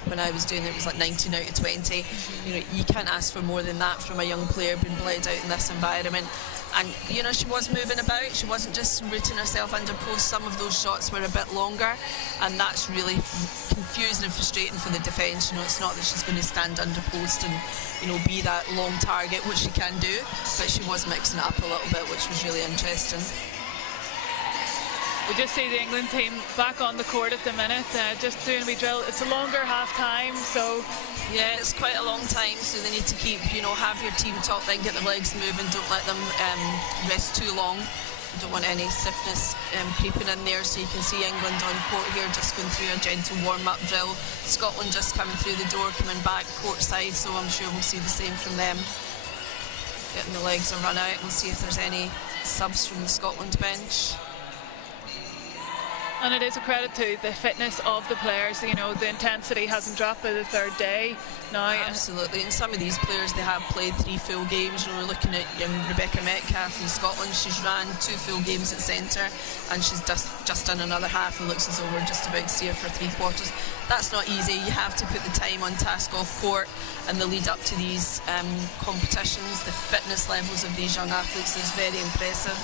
when I was doing it was like 19 out of 20. You know, you can't ask for more than that from a young player being played out in this environment. And you know, she was moving about, she wasn't just rooting herself under post. Some of those shots were a bit longer, and that's really confusing and frustrating for the defence. You know, it's not that she's going to stand under post and, you know, be that long target, which she can do, but she was mixing it up a little bit, which was really interesting. We just see the England team back on the court at the minute, just doing a wee drill. It's a longer half time, so... Yeah, it's quite a long time, so they need to keep, you know, have your team top then, get the legs moving, don't let them rest too long. You don't want any stiffness creeping in there, so you can see England on court here just going through a gentle warm-up drill. Scotland just coming through the door, coming back courtside, so I'm sure we'll see the same from them. Getting the legs a run out, we'll see if there's any subs from the Scotland bench. And it is a credit to the fitness of the players. You know, the intensity hasn't dropped by the third day now. Absolutely, and some of these players, they have played 3 full games. You know, we're looking at young Rebecca Metcalf from Scotland. She's ran 2 full games at centre, and she's just done another half, and looks as though we're just about to see her for 3 quarters. That's not easy. You have to put the time on task off court, and the lead up to these competitions, the fitness levels of these young athletes is very impressive.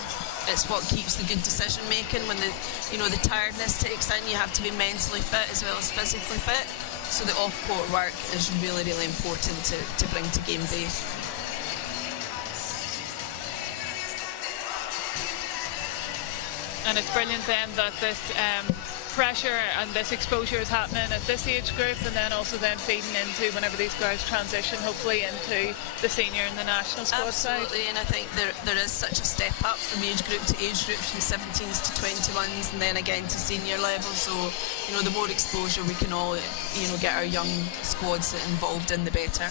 It's what keeps the good decision making. When the tiredness takes in, you have to be mentally fit as well as physically fit. So the off-court work is really, really important to bring to game day. And it's brilliant then that this pressure and this exposure is happening at this age group, and then also then feeding into whenever these guys transition hopefully into the senior and the national squad side. Absolutely, and I think there is such a step up from age group to age group, from 17s to 21s, and then again to senior level. So you know, the more exposure we can all, you know, get our young squads involved in, the better.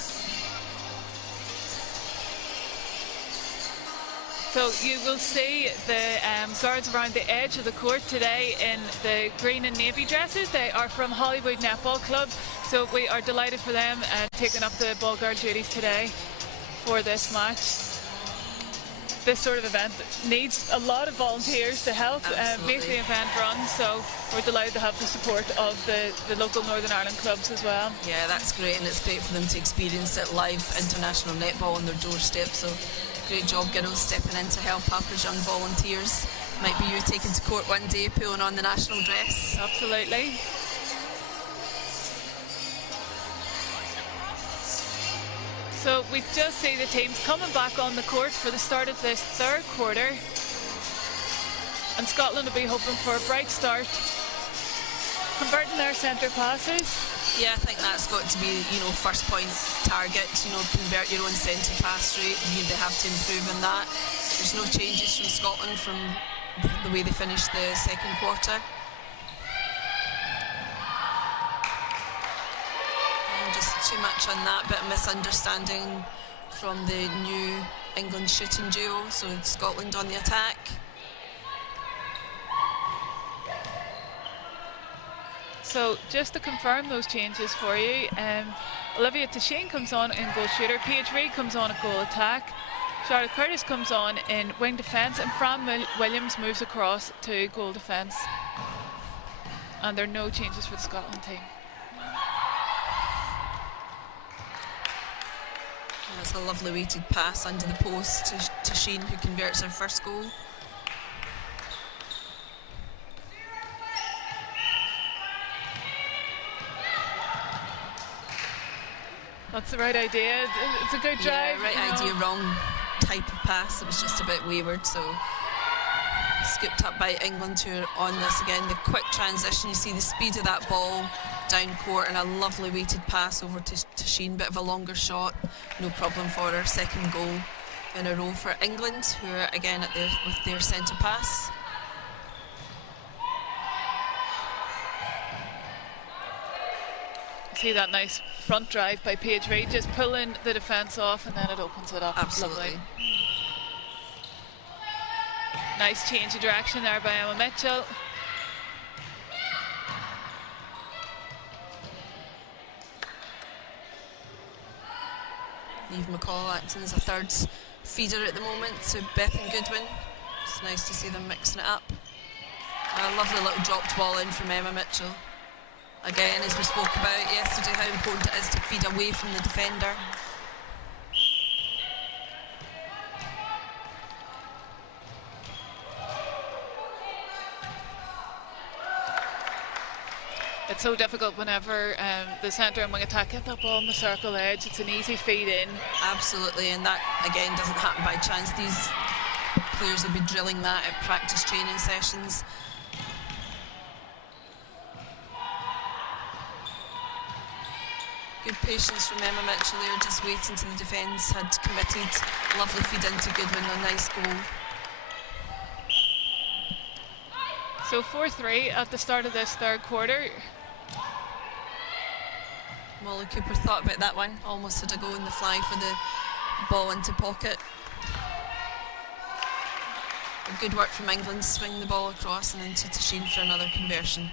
So you will see the guards around the edge of the court today in the green and navy dresses. They are from Hollywood Netball Club, so we are delighted for them taking up the ball guard duties today for this match. This sort of event needs a lot of volunteers to help make the event run, so we're delighted to have the support of the local Northern Ireland clubs as well. Yeah, that's great, and it's great for them to experience it live, international netball on their doorstep. So great job, girls, stepping in to help up as young volunteers. Might be you taking to court one day, pulling on the national dress. Absolutely. So we just see the teams coming back on the court for the start of this third quarter. And Scotland will be hoping for a bright start, converting their centre passes. Yeah, I think that's got to be, you know, first point target, you know, convert your own centre pass rate. They have to improve on that. There's no changes from Scotland from the way they finished the second quarter. Just too much on that, bit of misunderstanding from the new England shooting duo, so Scotland on the attack. So just to confirm those changes for you, Olivia Tasheen comes on in goal shooter, Paige Reid comes on at goal attack, Charlotte Curtis comes on in wing defence, and Fran Williams moves across to goal defence. And there are no changes for the Scotland team. That's a lovely weighted pass under the post to Sheen, who converts her first goal. That's the right idea. It's a good drive. Yeah, right idea, wrong type of pass. It was just a bit wayward, so scooped up by England, who are on this again. The quick transition, you see the speed of that ball down court, and a lovely weighted pass over to Sheen. Bit of a longer shot, no problem for her. Second goal in a row for England, who are again with their centre pass. See that nice front drive by Paige Reid, just pulling the defence off, and then it opens it up. Absolutely. Lovely. Nice change of direction there by Emma Mitchell. Eve McCall acting as a third feeder at the moment to Bethan Goodwin. It's nice to see them mixing it up. A lovely little dropped ball in from Emma Mitchell. Again, as we spoke about yesterday, how important it is to feed away from the defender. It's so difficult whenever the centre and wing attack get that ball on the circle edge. It's an easy feed in. Absolutely, and that again doesn't happen by chance. These players will be drilling that at practice training sessions. Good patience from Emma Mitchell there, just waiting till the defence had committed. Lovely feed into Goodwin, a nice goal. So 4-3 at the start of this third quarter. Molly Cooper thought about that one, almost had a go in the fly for the ball into pocket. Good work from England, swing the ball across and into Tasheen for another conversion.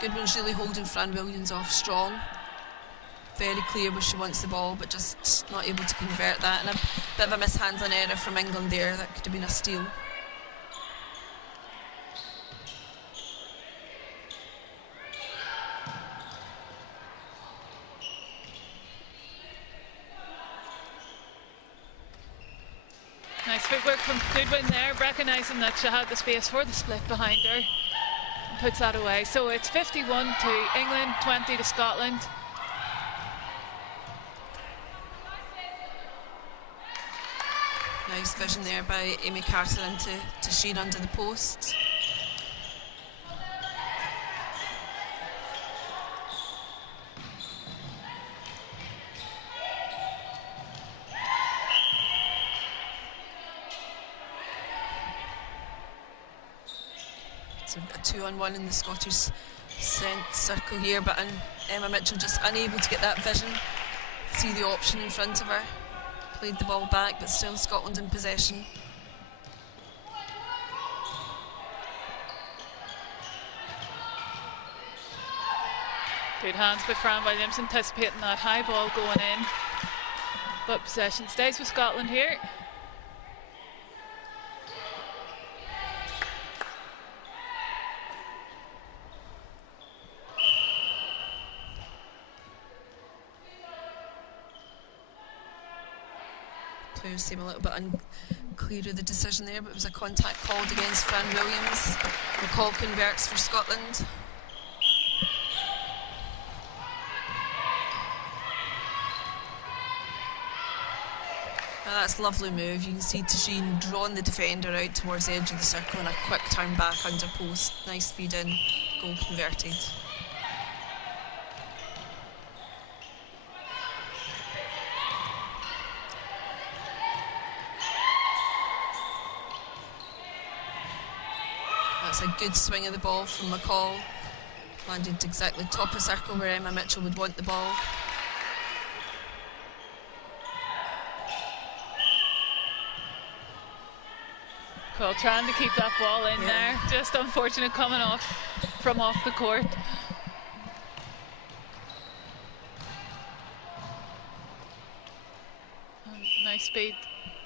Goodwin's really holding Fran Williams off strong. Very clear where she wants the ball, but just not able to convert that. And a bit of a mishandling error from England there. That could have been a steal. Nice footwork from Goodwin there, recognising that she had the space for the split behind her. puts that away. So it's 51 to England, 20 to Scotland. Nice vision there by Amy Carter into Sheen under the post. It's a 2-on-1 in the Scottish circle here, but Emma Mitchell just unable to get that vision, see the option in front of her. Played the ball back, but still Scotland in possession. Good hands by Fran Williams, anticipating that high ball going in. But possession stays with Scotland here. Players seem a little bit unclear of the decision there, but it was a contact called against Fran Williams. McCall converts for Scotland. That's a lovely move. You can see Tasheen drawing the defender out towards the edge of the circle and a quick turn back under post. Nice feed in, goal converted. That's a good swing of the ball from McCall. Landed exactly top of circle where Emma Mitchell would want the ball. Well, trying to keep that ball in there. Just unfortunate coming off the court. And nice speed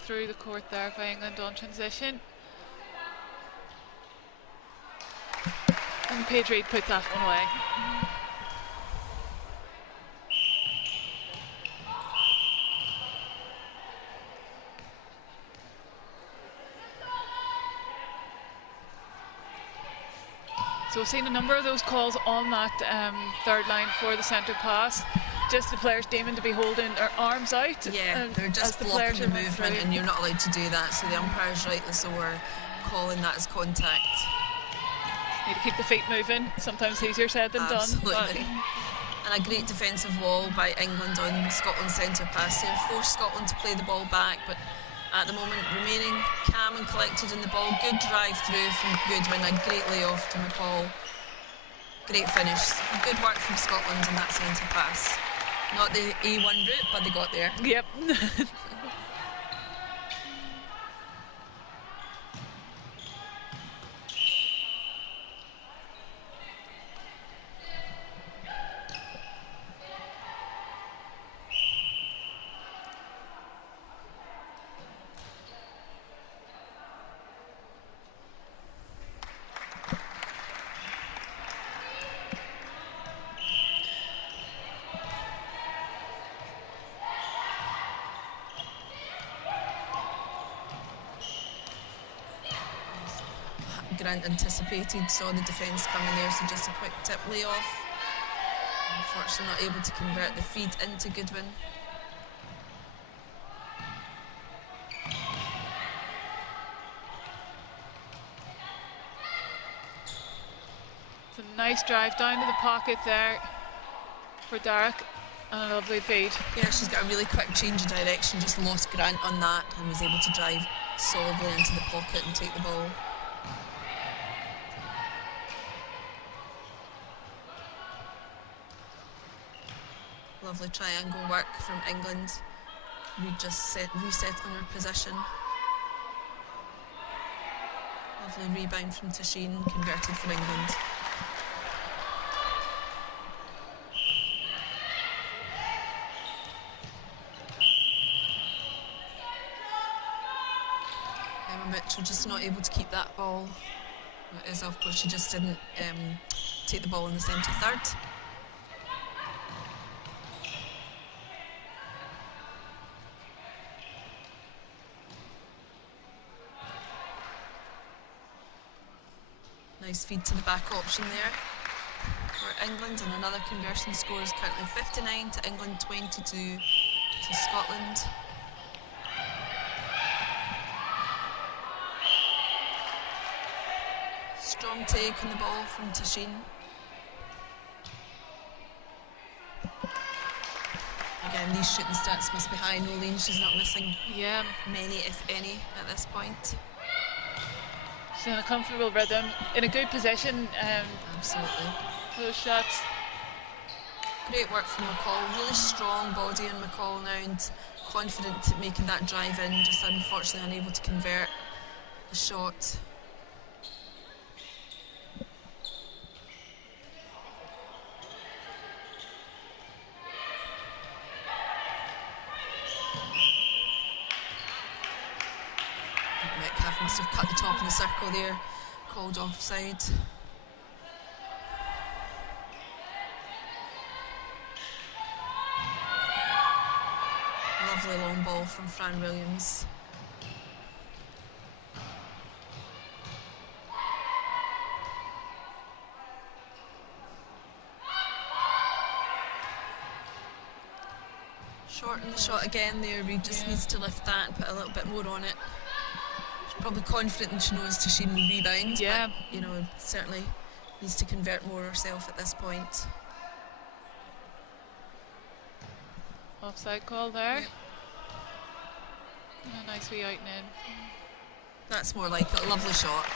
through the court there by England on transition. And Paige Reid put that one away. So we've seen a number of those calls on that third line for the centre pass. Just the players deeming to be holding their arms out. Yeah, they're just blocking the movement and you're not allowed to do that. So the umpire's rightly so are calling that as contact. Need to keep the feet moving. Sometimes easier said than Absolutely. done. And a great defensive wall by England on Scotland's centre pass. They forced Scotland to play the ball back, but at the moment remaining calm and collected in the ball. Good drive through from Goodwin, a great layoff to McCall. Great finish. Good work from Scotland in that centre pass. Not the A1 route, but they got there. Yep. Grant anticipated, saw the defence coming there, so just a quick tip layoff. Unfortunately not able to convert the feed into Goodwin. It's a nice drive down to the pocket there for Derek, and a lovely feed. Yeah, she's got a really quick change of direction, just lost Grant on that and was able to drive solidly into the pocket and take the ball. Lovely triangle work from England. Reid just resettling her position. Lovely rebound from Tasheen, converted for England. Emma Mitchell just not able to keep that ball. It is, of course, she just didn't take the ball in the centre third. Nice feed to the back option there for England, and another conversion score is currently 59 to England, 22 to Scotland. Strong take on the ball from Tashin. Again, these shooting stats must be high. Nolene, she's not missing many, if any, at this point. She's in a comfortable rhythm, in a good position. Absolutely. Those shots. Great work from McCall. Really strong body in McCall now, and confident at making that drive in. Just unfortunately unable to convert the shot. Must have cut the top of the circle there, called offside. Lovely long ball from Fran Williams. Short in the shot again there, Reid just needs to lift that and put a little bit more on it. Probably confident and she knows Tashin will rebound. Yeah. But, you know, certainly needs to convert more herself at this point. Offside call there. Yep. And a nice wee out and in. That's more like a lovely shot.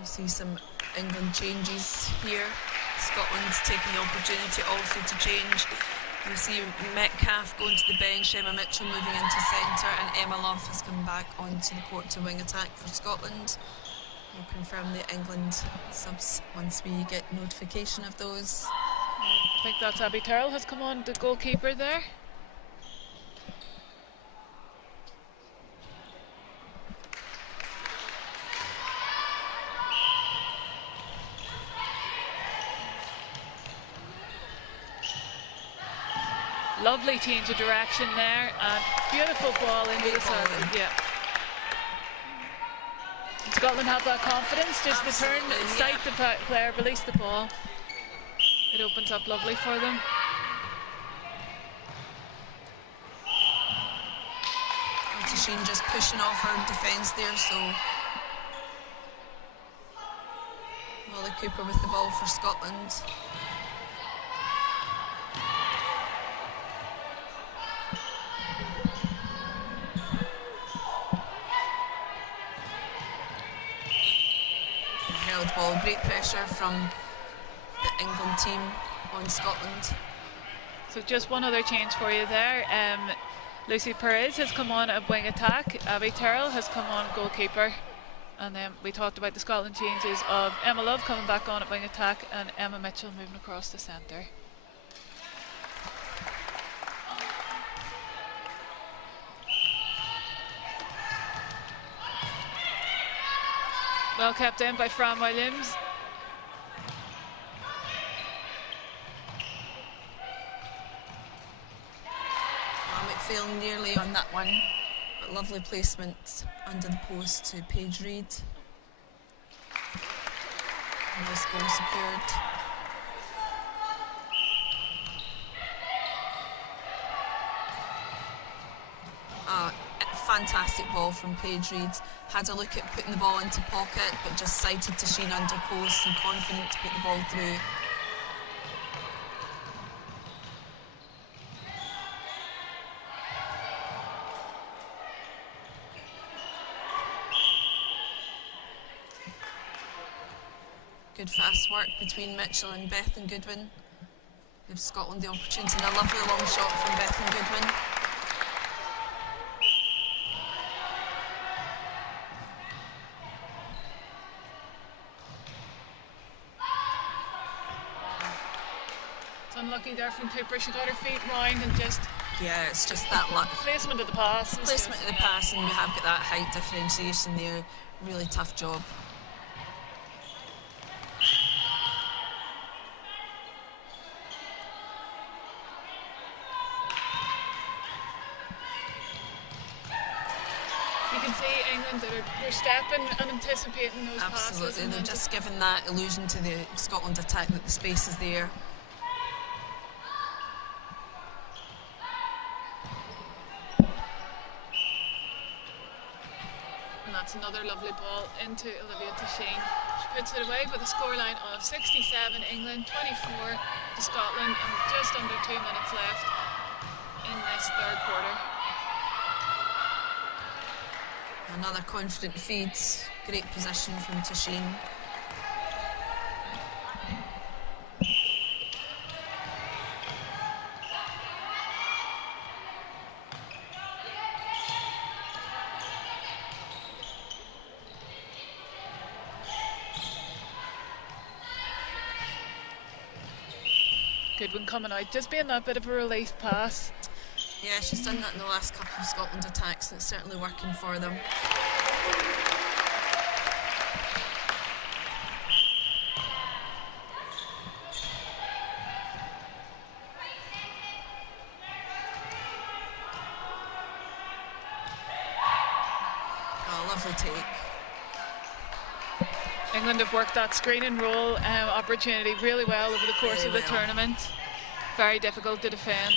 You see some England changes here. Scotland's taking the opportunity also to change. You see Metcalf going to the bench, Emma Mitchell moving into centre, and Emma Love has come back onto the court to wing attack for Scotland. We'll confirm the England subs once we get notification of those. I think that's Abby Terrell has come on, the goalkeeper there. Lovely change of direction there, and beautiful ball into the circle. Yeah. And Scotland have that confidence, just to turn, sight the player, release the ball. It opens up lovely for them. Tashin just pushing off her defence there, so Molly Cooper with the ball for Scotland. Ball, great pressure from the England team on Scotland. So just one other change for you there. Lucy Perez has come on at wing attack, Abby Terrell has come on goalkeeper, and then we talked about the Scotland changes of Emma Love coming back on at wing attack and Emma Mitchell moving across the centre. Well kept in by Fran Williams. McPhail nearly on that one, but lovely placement under the post to Paige Reid. Nice goal secured. Fantastic ball from Paige Reid. Had a look at putting the ball into pocket, but just sighted Tashin under post and confident to put the ball through. Good fast work between Mitchell and Bethan Goodwin. Gives Scotland the opportunity, and a lovely long shot from Bethan Goodwin. Unlucky there from Cooper, she got her feet round and just... Yeah, it's just that luck. Placement of the pass. Placement of the pass, and we have got that height differentiation there. Really tough job. England that are stepping and anticipating those passes. Absolutely, they're just giving that illusion to the Scotland attack that the space is there. And that's another lovely ball into Olivia Tasheen. She puts it away with a scoreline of 67 England, 24 to Scotland, and just under 2 minutes left in this third quarter. Another confident feed, great position from Tasheen. Good one coming out, just being that bit of a relief pass. Yeah, she's done that in the last couple of Scotland attacks, and it's certainly working for them. Oh, lovely take. England have worked that screen and roll opportunity really well over the course of the tournament. Very difficult to defend.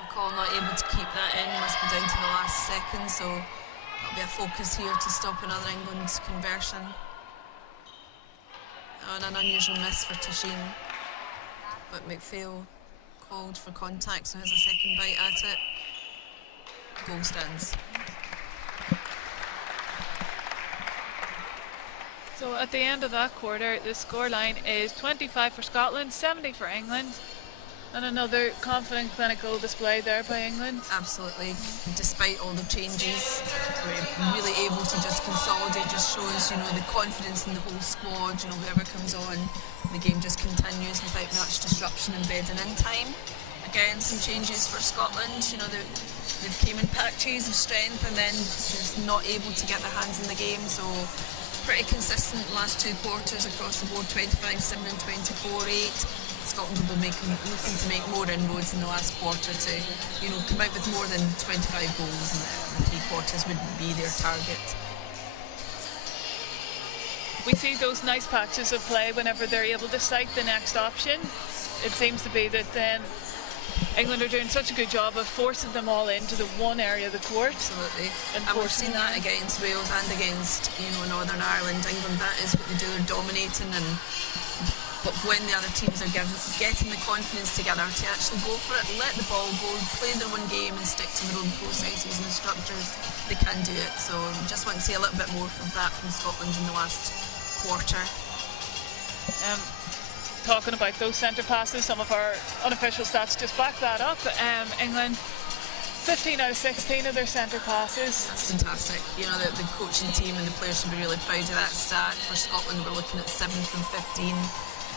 McCall not able to keep that in, must be down to the last second, so that'll be a focus here to stop another England conversion. Oh, and an unusual miss for Tasheen, but McPhail called for contact, so has a second bite at it. Goal stands. So at the end of that quarter, the scoreline is 25 for Scotland, 70 for England. And another confident clinical display there by England. Absolutely. Despite all the changes, we're really able to just consolidate. Just shows, you know, the confidence in the whole squad. You know, whoever comes on, the game just continues without much disruption and bedding in time. Again, some changes for Scotland. You know, they've came in patches of strength and then just not able to get their hands in the game. So pretty consistent last two quarters across the board, 25-7 and 24-8. Scotland will be looking to make more inroads in the last quarter to, you know, come out with more than 25 goals in the three quarters would be their target. We see those nice patches of play whenever they're able to cite the next option. It seems to be that then England are doing such a good job of forcing them all into the one area of the court. Absolutely. And we've seen that against Wales and against, you know, Northern Ireland. England, that is what they do, they're dominating, but when the other teams are getting the confidence together to actually go for it, let the ball go, play their one game and stick to their own processes and structures, they can do it. So just want to see a little bit more of that from Scotland in the last quarter. Talking about those centre passes, some of our unofficial stats just back that up. England, 15 out of 16 of their centre passes. That's fantastic. You know, the coaching team and the players should be really proud of that stat. For Scotland, we're looking at 7 from 15.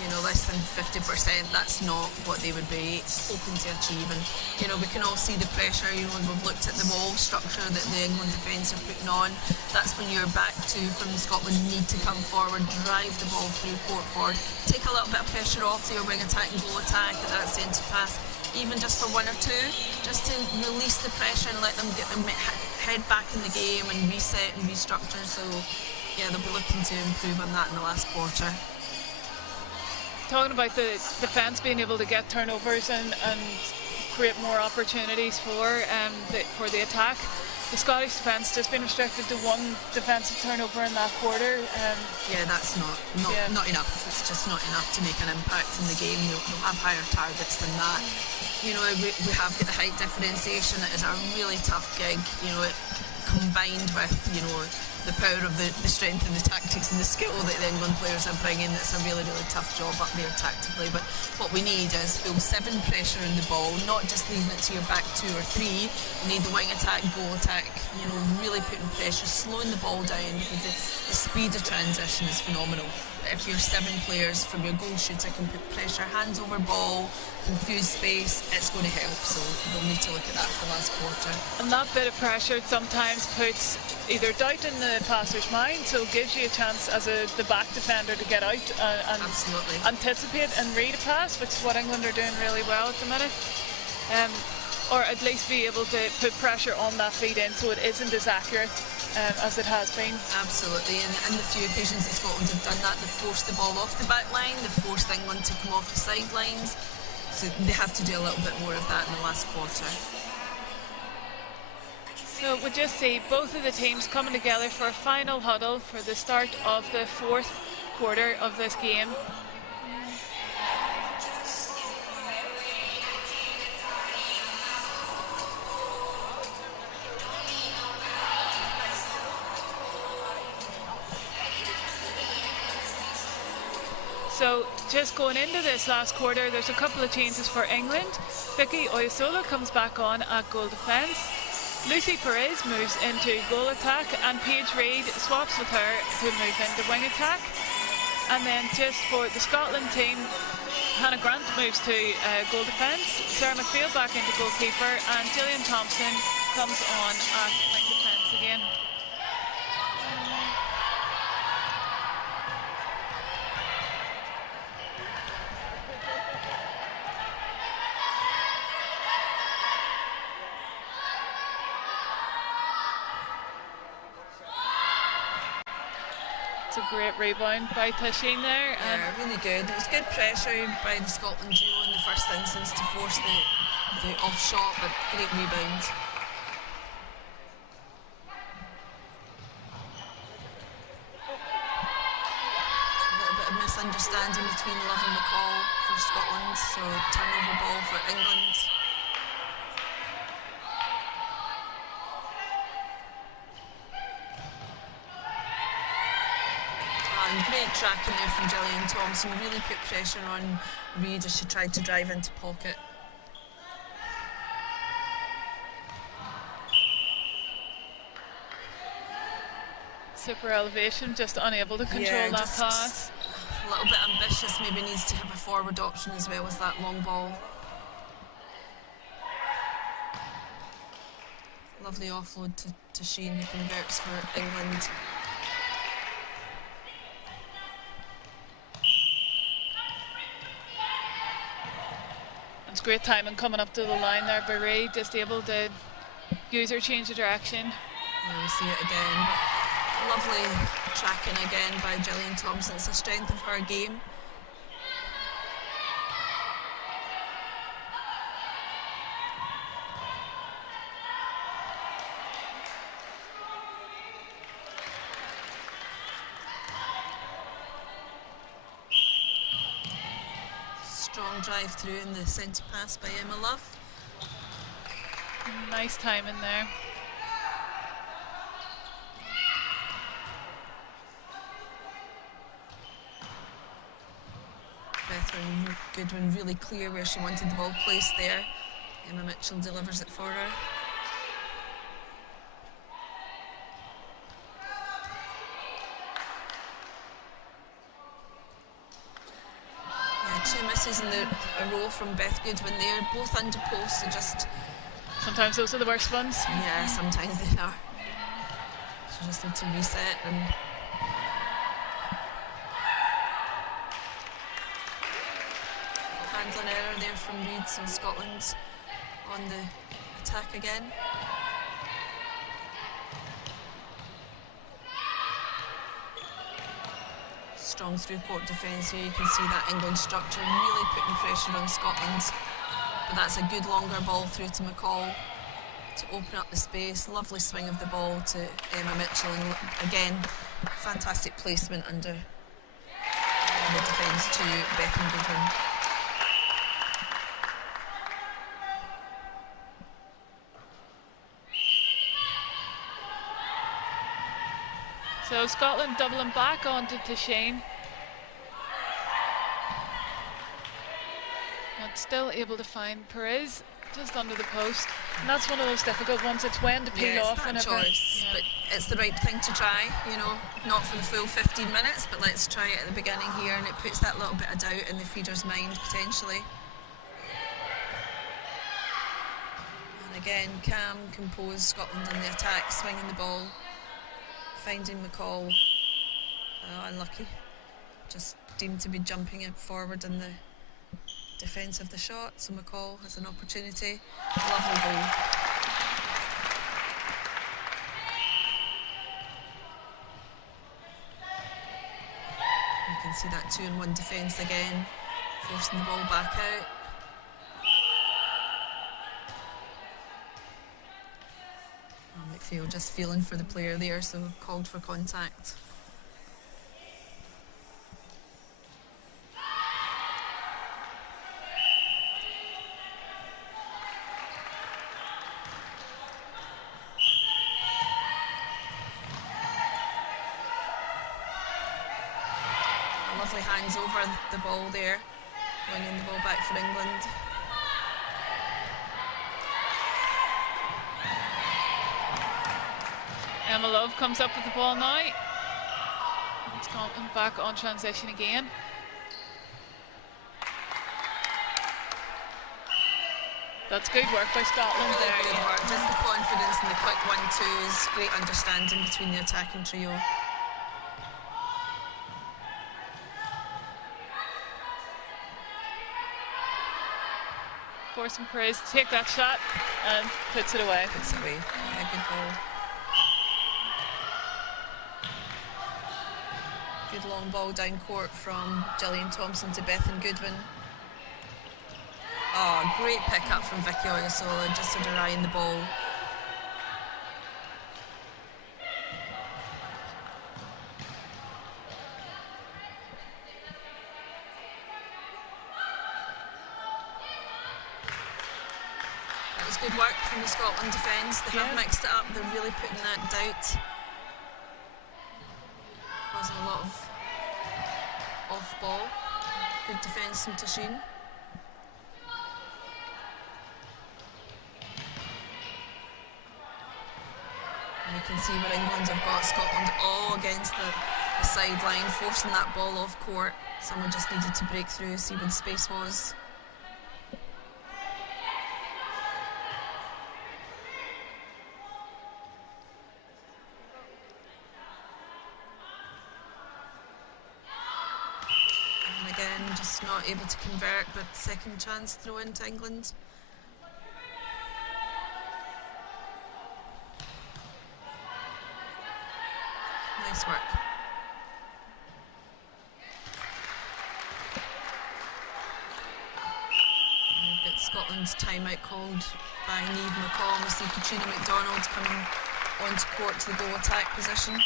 You know, less than 50%, that's not what they would be hoping to achieve. And, you know, we can all see the pressure. You know, we've looked at the wall structure that the England defence are putting on. That's when you're back to, from Scotland, need to come forward, drive the ball through court forward, take a little bit of pressure off your wing attack and goal attack at that centre pass, even just for one or two, just to release the pressure and let them get their head back in the game and reset and restructure. So, yeah, they'll be looking to improve on that in the last quarter. Talking about the defence being able to get turnovers and create more opportunities for the attack, the Scottish defence just been restricted to one defensive turnover in that quarter. Yeah, that's not enough. It's just not enough to make an impact in the game. They'll have higher targets than that. You know, we have got the height differentiation. It is a really tough gig. You know, it combined with, you know, the power of the strength and the tactics and the skill that the England players are bringing. It's a really, really tough job up there tactically. But what we need is full 7 pressure in the ball, not just leaving it to your back 2 or 3. We need the wing attack, goal attack, you know, really putting pressure, slowing the ball down, because the speed of transition is phenomenal. If your 7 players from your goal shooter can put pressure, hands over ball, confuse space, it's going to help. So we'll need to look at that for the last quarter. And that bit of pressure sometimes puts either doubt in the passer's mind, so it gives you a chance as the back defender to get out and absolutely anticipate and read a pass, which is what England are doing really well at the minute. or at least be able to put pressure on that feed in so it isn't as accurate as it has been. Absolutely, and the few occasions that Scotland have done that, they've forced the ball off the back line, they've forced England to come off the sidelines, so they have to do a little bit more of that in the last quarter. So we'll just see both of the teams coming together for a final huddle for the start of the fourth quarter of this game. So just going into this last quarter, there's a couple of changes for England. Vicky Oyosola comes back on at goal defence. Lucy Perez moves into goal attack, and Paige Reid swaps with her to move into wing attack. And then just for the Scotland team, Hannah Grant moves to goal defence, Sarah McPhail back into goalkeeper, and Gillian Thompson comes on at wing defence again. A great rebound by Tasheen there. Yeah, really good. It was good pressure by the Scotland duo in the first instance to force the off shot, but great rebound. A little bit of misunderstanding between Love and McCall for Scotland, so turnover ball for England. Great tracking there from Gillian Thompson, really put pressure on Reid as she tried to drive into pocket. Super elevation, just unable to control that pass. A little bit ambitious, maybe needs to have a forward option as well as that long ball. Lovely offload to Sheen, who converts for England. It's great timing coming up to the line there by Reid, just able to use her change of direction. Yeah, we see it again. But lovely tracking again by Gillian Thompson. It's the strength of her game. Strong drive through in the centre pass by Emma Love. Nice timing there. Bethany Goodwin really clear where she wanted the ball placed there. Emma Mitchell delivers it for her. Two misses in a row from Beth Goodwin there, both under post, so just... Sometimes those are the worst ones. Yeah, sometimes they are. She just need to reset and... Handling error there from Reid, so Scotland on the attack again. Strong through-court defence here. You can see that England structure really putting pressure on Scotland. But that's a good longer ball through to McCall to open up the space. Lovely swing of the ball to Emma Mitchell. And again, fantastic placement under the defence to Bethany Goodwin. So Scotland doubling back onto Tasheen. But still able to find Perez just under the post. And that's one of those difficult ones. It's when to peel off whenever. Choice, but it's the right thing to try, you know, not for the full 15 minutes, but let's try it at the beginning here, and it puts that little bit of doubt in the feeder's mind potentially. And again, calm, composed Scotland in the attack, swinging the ball. Finding McCall, unlucky, just deemed to be jumping it forward in the defence of the shot, so McCall has an opportunity. Lovely goal. You can see that 2-on-1 defence again, forcing the ball back out. McPhail just feeling for the player there, so called for contact. Lovely hands over the ball there, winning the ball back for England. Emma Love comes up with the ball now. It's coming back on transition again. That's good work by Scotland Really there. good work. Just the confidence and the quick 1-2s, great understanding between the attacking trio. Forcing Perez to take that shot and puts it away. Puts it away. Yeah, good ball. Good long ball down court from Gillian Thompson to Bethan Goodwin. Oh, great pick up from Vicky Oyosola, just had her eye in the ball. That was good work from the Scotland defence. They have mixed it up, they're really putting that doubt. Causing a lot of off ball. Good defence from Tashin. And you can see where England have got Scotland all against the sideline, forcing that ball off court. Someone just needed to break through, see where the space was. And again, just not able to convert, but second chance throw into England. Nice work. We've got Scotland's timeout called by Niamh McCall. We see Katrina McDonald coming onto court to the goal attack position.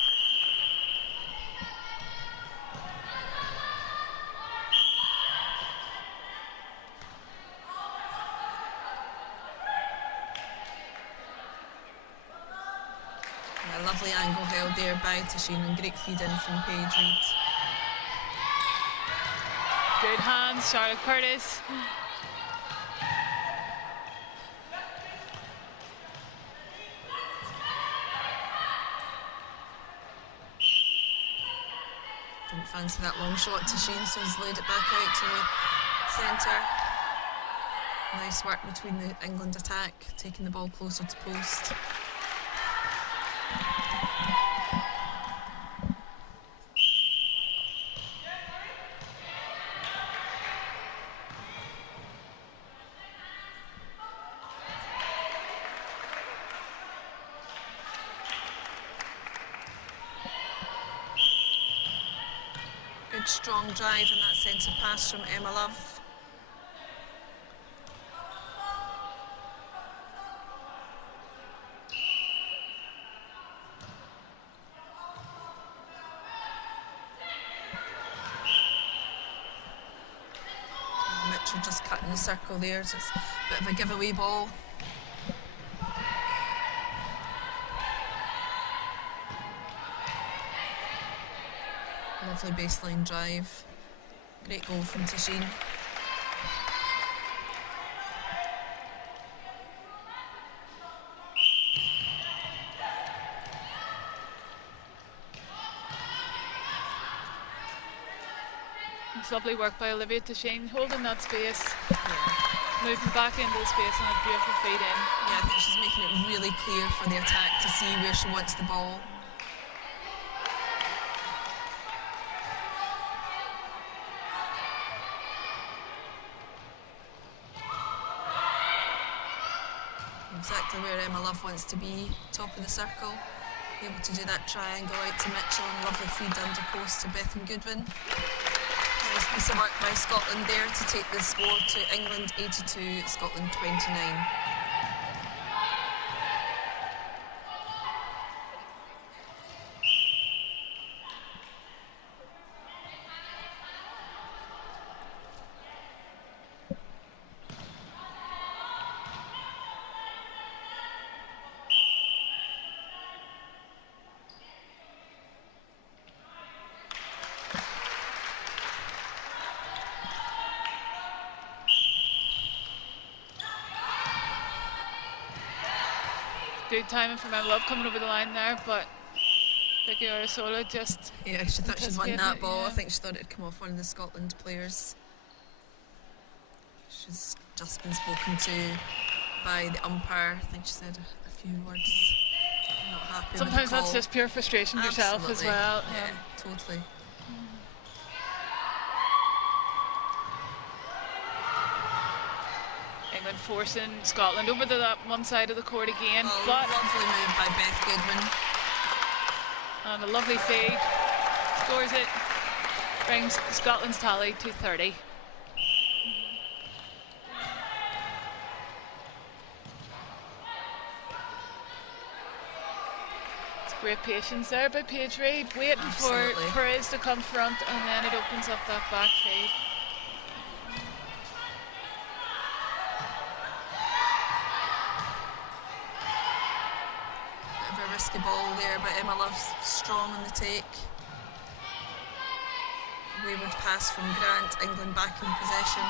A lovely angle held there by Tashin and great feed in from Paige Reid. Good hands, Charlotte Curtis. Didn't fancy that long shot Tashin, so he's laid it back out to the centre. Nice work between the England attack, taking the ball closer to post. Good strong drive in that centre pass from Emma Love. Mitchell just cutting the circle there, so it's a bit of a giveaway ball. Lovely baseline drive. Great goal from Tashin. It's lovely work by Olivia Tashin, holding that space, Yeah. moving back into the space, and a beautiful feed in. Yeah, I think she's making it really clear for the attack to see where she wants the ball. exactly where Emma Love wants to be, top of the circle. Able to do that triangle out to Mitchell and lovely feed under post to Bethan Goodwin. Nice piece of work by Scotland there to take the score to England 82, Scotland 29. Good timing from Emma Love coming over the line there, but Vicky Orasola just... Yeah, she thought she'd won that ball. Yeah. I think she thought it'd come off one of the Scotland players. She's just been spoken to by the umpire. I think she said a few words. Not happy Sometimes with the that's call. just pure frustration yourself as well. Yeah, totally. England forcing Scotland over to that one side of the court again. Oh, but lovely move by Beth Goodwin. and a lovely feed. Scores it. Brings Scotland's tally to 30. It's great patience there by Paige Reid, waiting Absolutely. for Perez to come front, and then it opens up that back feed. Risky ball there, but Emma Love's strong on the take. Wayward pass from Grant, England back in possession.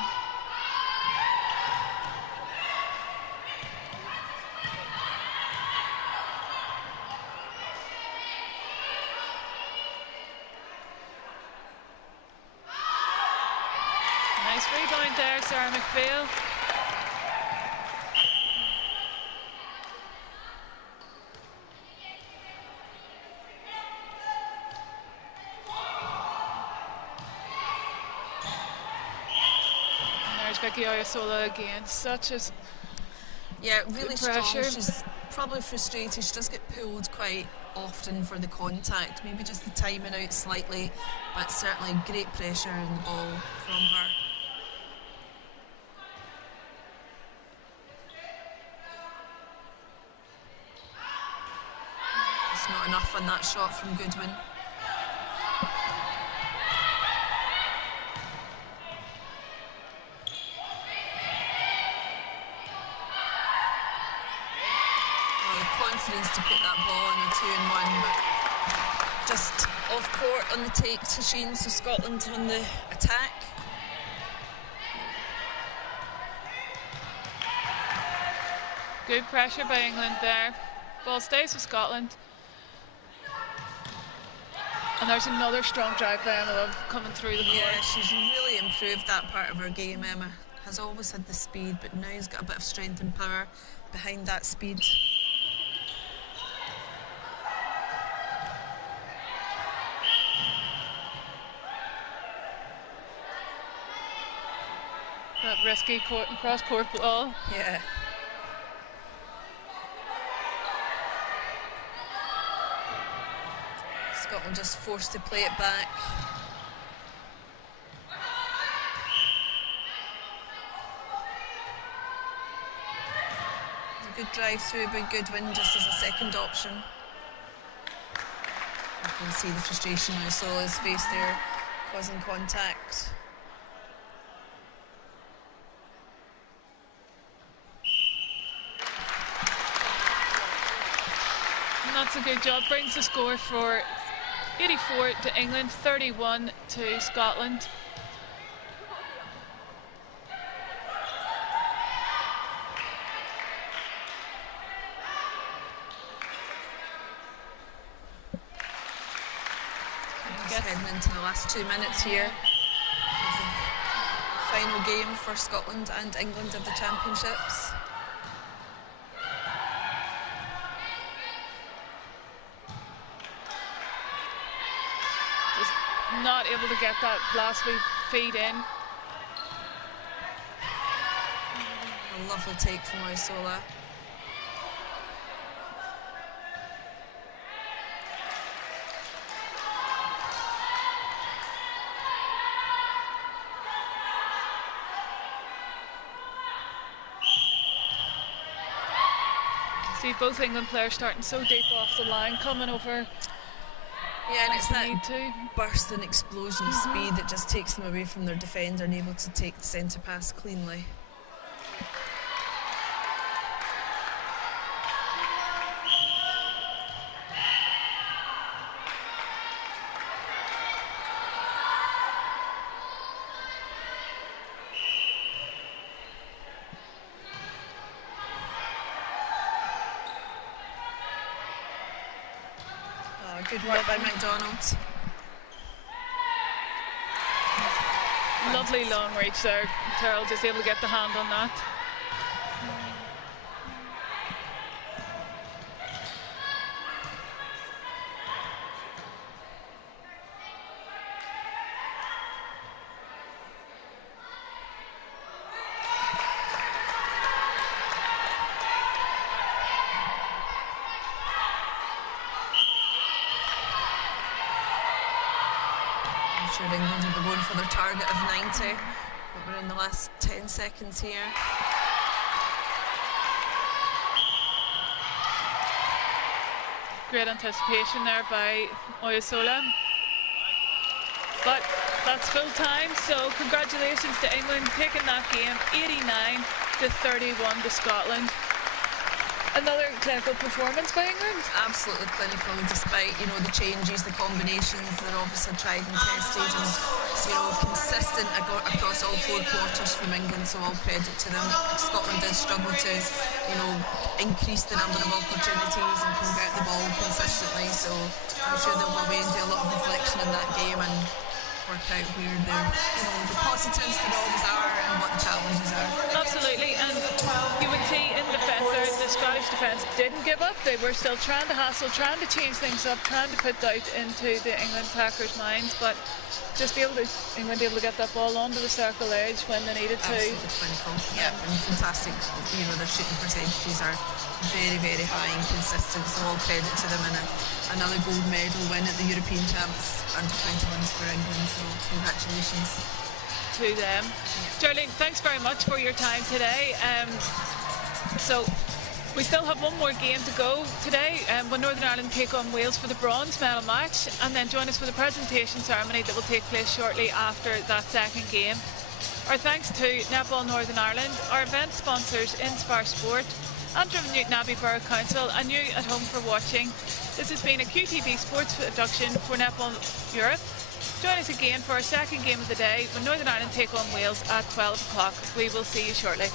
Nice rebound there, Sarah McPhail. Vicky Orasola again, such as really strong. pressure. She's probably frustrated. She does get pulled quite often for the contact, maybe just the timing out slightly, but certainly great pressure in the ball from her. It's not enough on that shot from Goodwin. Confidence to put that ball in a 2-1, but just off court on the take to Sheen, so Scotland on the attack. Good pressure by England there. Ball stays with Scotland. And there's another strong drive by Emma Love coming through the court. Yeah, she's really improved that part of her game. Emma has always had the speed, but now has got a bit of strength and power behind that speed. That risky cross-court ball. Yeah. Scotland just forced to play it back. A good drive through by Goodwin just as a second option. You can see the frustration on Sola's face there, causing contact. That's a good job. Brings the score for 84 to England, 31 to Scotland. Just heading into the last 2 minutes here of the final game for Scotland and England of the Championships. Not able to get that last feed in. A lovely take from Orasola. see both England players starting so deep off the line, coming over. Yeah, and it's that burst and explosion of speed that just takes them away from their defender and able to take the centre pass cleanly. Good work by McDonald. Lovely long reach there. Terrell just able to get the hand on that. England will be going for their target of 90, but we're in the last 10 seconds here. Great anticipation there by Oyasola. But that's full time, so congratulations to England taking that game 89-31 to Scotland. Another clinical performance by England. Absolutely clinical, despite the changes, the combinations. They're obviously tried and tested, and consistent across all 4 quarters from England. So all credit to them. Scotland did struggle to increase the number of opportunities and convert the ball consistently. So I'm sure they'll go away and do a lot of reflection in that game and work out where the positives that always are and what the challenges are. Absolutely, and you would see in defence there, the Scottish defence didn't give up. They were still trying to hassle, trying to change things up, trying to put doubt into the England attackers' minds, but just England able to get that ball onto the circle edge when they needed to. Absolutely clinical, yeah, and fantastic. Their shooting percentages are very, very high and consistent, so all credit to them, and another gold medal win at the European Champs under-21s for England, so congratulations to them. Geraldine, thanks very much for your time today. So we still have one more game to go today when Northern Ireland take on Wales for the bronze medal match, and then join us for the presentation ceremony that will take place shortly after that second game. Our thanks to Netball Northern Ireland, our event sponsors Inspire Sport, Antrim and Newton Abbey Borough Council, and you at home for watching. This has been a QTV sports production for Netball Europe. Join us again for our second game of the day when Northern Ireland take on Wales at 12 o'clock. We will see you shortly.